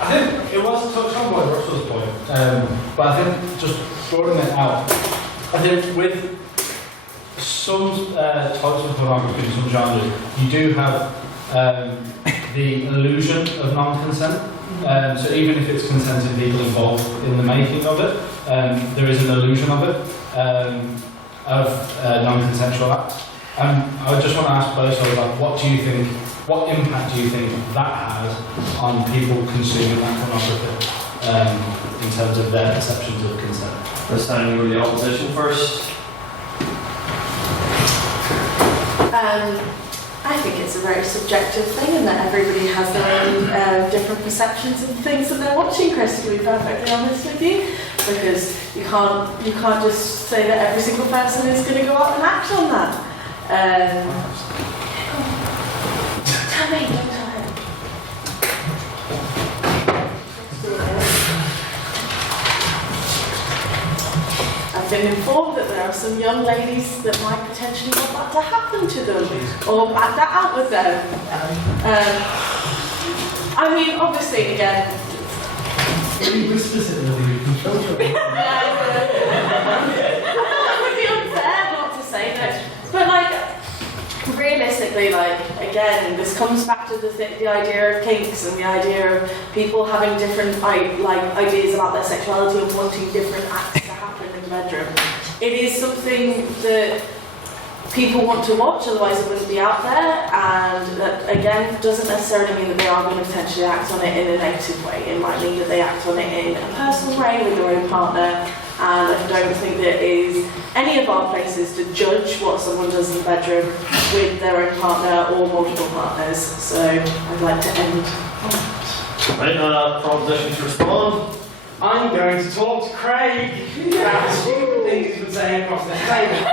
I think it was touched on by Russell's point, but I think just broadening it out, I think with some types of pornography in some genres, you do have the illusion of non-consent. So even if it's consented people involved in the making of it, there is an illusion of it, of non-consensual acts. I just want to ask both of you, what impact do you think that has on people consuming that pornography in terms of their perceptions of consent? This time you were the opposition first. I think it's a very subjective thing, and that everybody has their own different perceptions of things that they're watching, Chris, to be perfectly honest with you, because you can't just say that every single person is going to go out and act on that. Tell me, don't tell him. I've been informed that there are some young ladies that might potentially want that to happen to them, or act that out with them. I mean, obviously, again. Any whispers in the lead control? I would be unfair not to say that, but like, realistically, like, again, this comes back to the idea of kinks and the idea of people having different ideas about their sexuality and wanting different acts to happen in the bedroom. It is something that people want to watch, otherwise it wouldn't be out there, and that, again, doesn't necessarily mean that they are going to potentially act on it in a negative way. It might mean that they act on it in a personal way with their own partner, and I don't think that it is any of our places to judge what someone does in the bedroom with their own partner or multiple partners. So I'd like to end on that. Right, proposition to respond. I'm going to talk to Craig about the stupid things he's been saying across the table.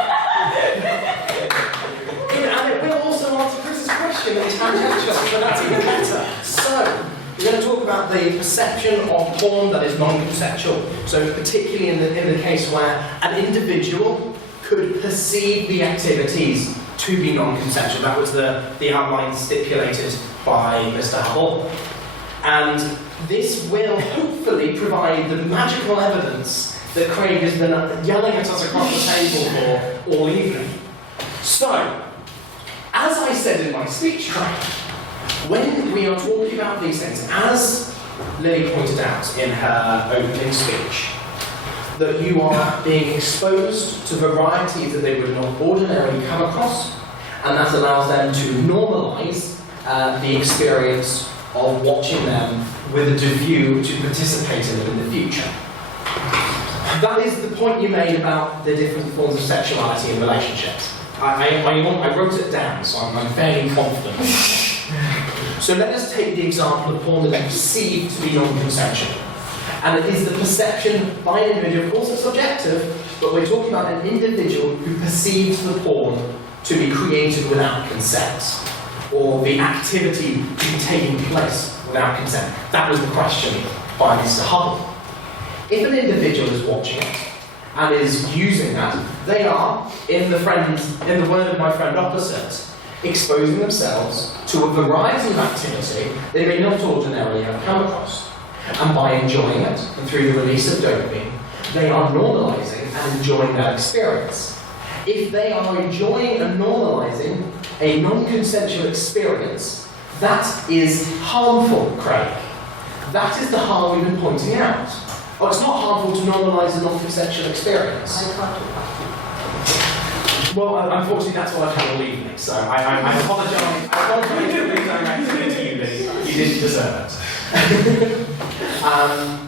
And it will also answer Chris's question that is tangential, so that's even better. So, we're going to talk about the perception of porn that is non-consensual. So, particularly in the case where an individual could perceive the activities to be non-consensual. That was the outline stipulated by Mr. Hubble. And this will hopefully provide the magical evidence that Craig has been yelling at us across the table for all evening. So, as I said in my speech, Craig, when we are talking about these things, as Lily pointed out in her opening speech, that you are being exposed to varieties that they would not ordinarily come across, and that allows them to normalise the experience of watching them with a view to participate in them in the future. That is the point you made about the different forms of sexuality in relationships. I wrote it down, so I'm fairly confident. So let us take the example of porn that is perceived to be non-consensual. And it is the perception by an individual, of course it's subjective, but we're talking about an individual who perceives the porn to be created without consent, or the activity to be taking place without consent. That was the question by Mr. Hubble. If an individual is watching it and is using that, they are, in the word of my friend opposite, exposing themselves to a variety of activity they may not ordinarily have come across. And by enjoying it, and through the release of dopamine, they are normalising and enjoying that experience. If they are enjoying and normalising a non-consensual experience, that is harmful, Craig. That is the harm we've been pointing out. Oh, it's not harmful to normalise a non-consensual experience. I can't do that. Well, unfortunately, that's what I've had all evening, so I apologise. I apologise for redirecting it to you, Lee. You didn't deserve it.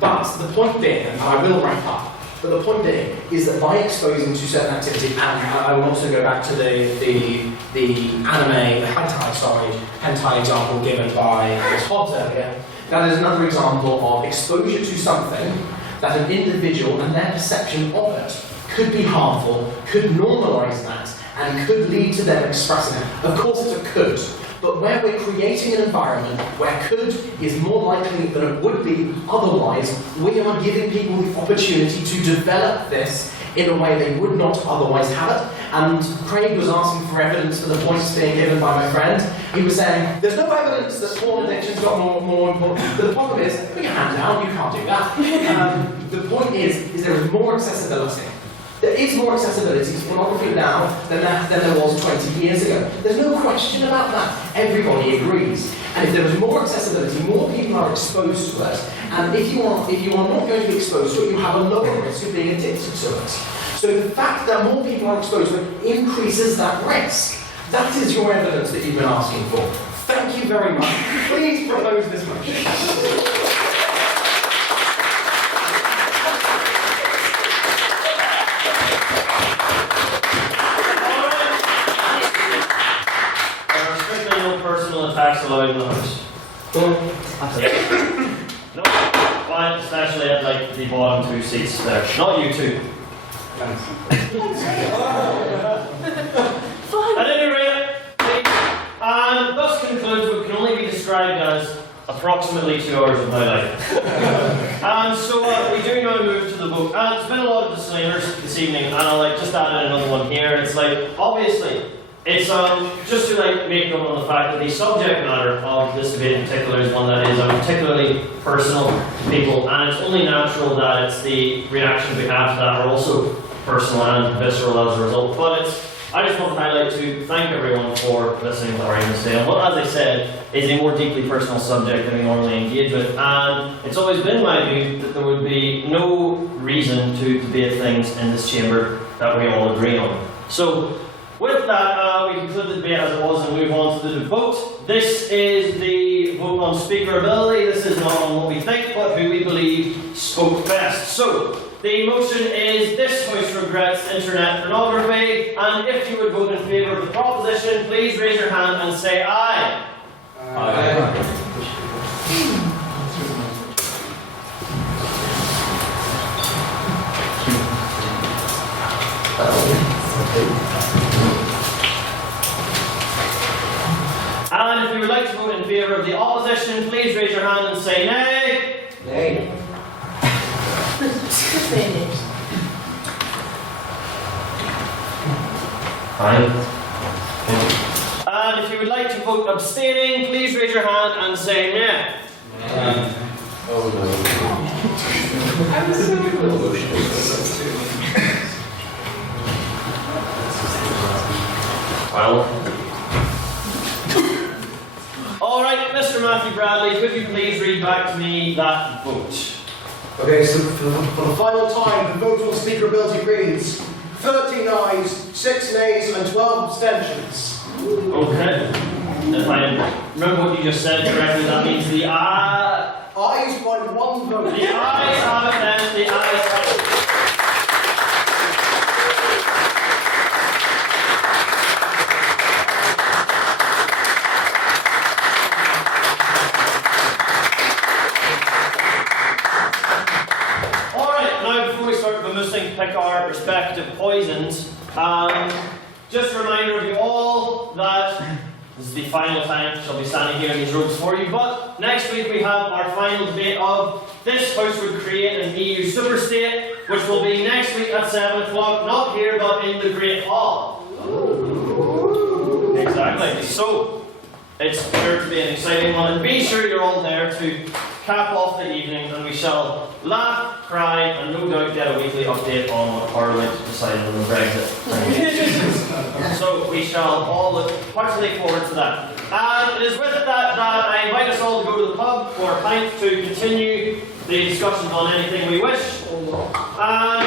But the point being, and I will wrap up, but the point being is that by exposing to certain activity, and I will also go back to the anime, the hentai example given by Chris Hobbs earlier, that is another example of exposure to something that an individual and their perception of it could be harmful, could normalise that, and could lead to them expressing it. Of course it's a could, but where we're creating an environment where could is more likely than it would be otherwise, we are giving people the opportunity to develop this in a way they would not otherwise have it. And Craig was asking for evidence for the points being given by my friend. He was saying, there's no evidence that porn addiction's got more important. But the problem is, put your hand down, you can't do that. The point is there is more accessibility. There is more accessibility to pornography now than there was 20 years ago. There's no question about that. Everybody agrees. And if there is more accessibility, more people are exposed to it. And if you are not going to be exposed to it, you have a lower risk of being addicted to it. So the fact that more people are exposed to it increases that risk. That is your evidence that you've been asking for. Thank you very much. Please propose this motion. Attacks allowed in the house. No, fine, especially at like the bottom two seats there. Not you two. At any rate, and thus concludes what can only be described as approximately 2 hours of my life. And so we do now move to the vote. And there's been a lot of disclaimers this evening, and I'll just add in another one here. It's obviously, it's just to make note on the fact that the subject matter of this debate in particular is one that is particularly personal to people, and it's only natural that it's the reactions we have to that are also personal and visceral as a result. But I just want to highlight to thank everyone for listening to our aim this day. And what, as I said, is a more deeply personal subject than we normally engage with. And it's always been my view that there would be no reason to debate things in this chamber that we all agree on. So, with that, we conclude the debate as it was and move on to the vote. This is the vote on speakerability. This is not on what we think, but who we believe spoke best. So, the motion is this House regrets internet pornography, and if you would vote in favour of the proposition, please raise your hand and say aye. Aye. And if you would like to vote in favour of the opposition, please raise your hand and say nay. Nay. Fine. And if you would like to vote abstaining, please raise your hand and say nay. Oh no. I'm Well. Alright, Mr. Matthew Bradley, could you please read back to me that vote? Okay, so for the final time, the vote on speakerability reads 13 ayes, 6 nays, and 12 abstentions. Okay. If I remember what you just said correctly, that means the ayes by 1 vote. The ayes have it then, the ayes have it. Pick our respective poisons. Just a reminder of you all that this is the final time I'll be standing here in these robes for you, but next week we have our final debate of this House would create an EU superstate, which will be next week at 7 o'clock, not here but in the Great Hall. Exactly. So it's sure to be an exciting one, and be sure you're all there to cap off the evening, and we shall laugh, cry, and no doubt get a weekly update on what Parliament decided on the Brexit. So we shall all look heartily forward to that. And it is with that I invite us all to go to the pub for a pint to continue the discussions on anything we wish. And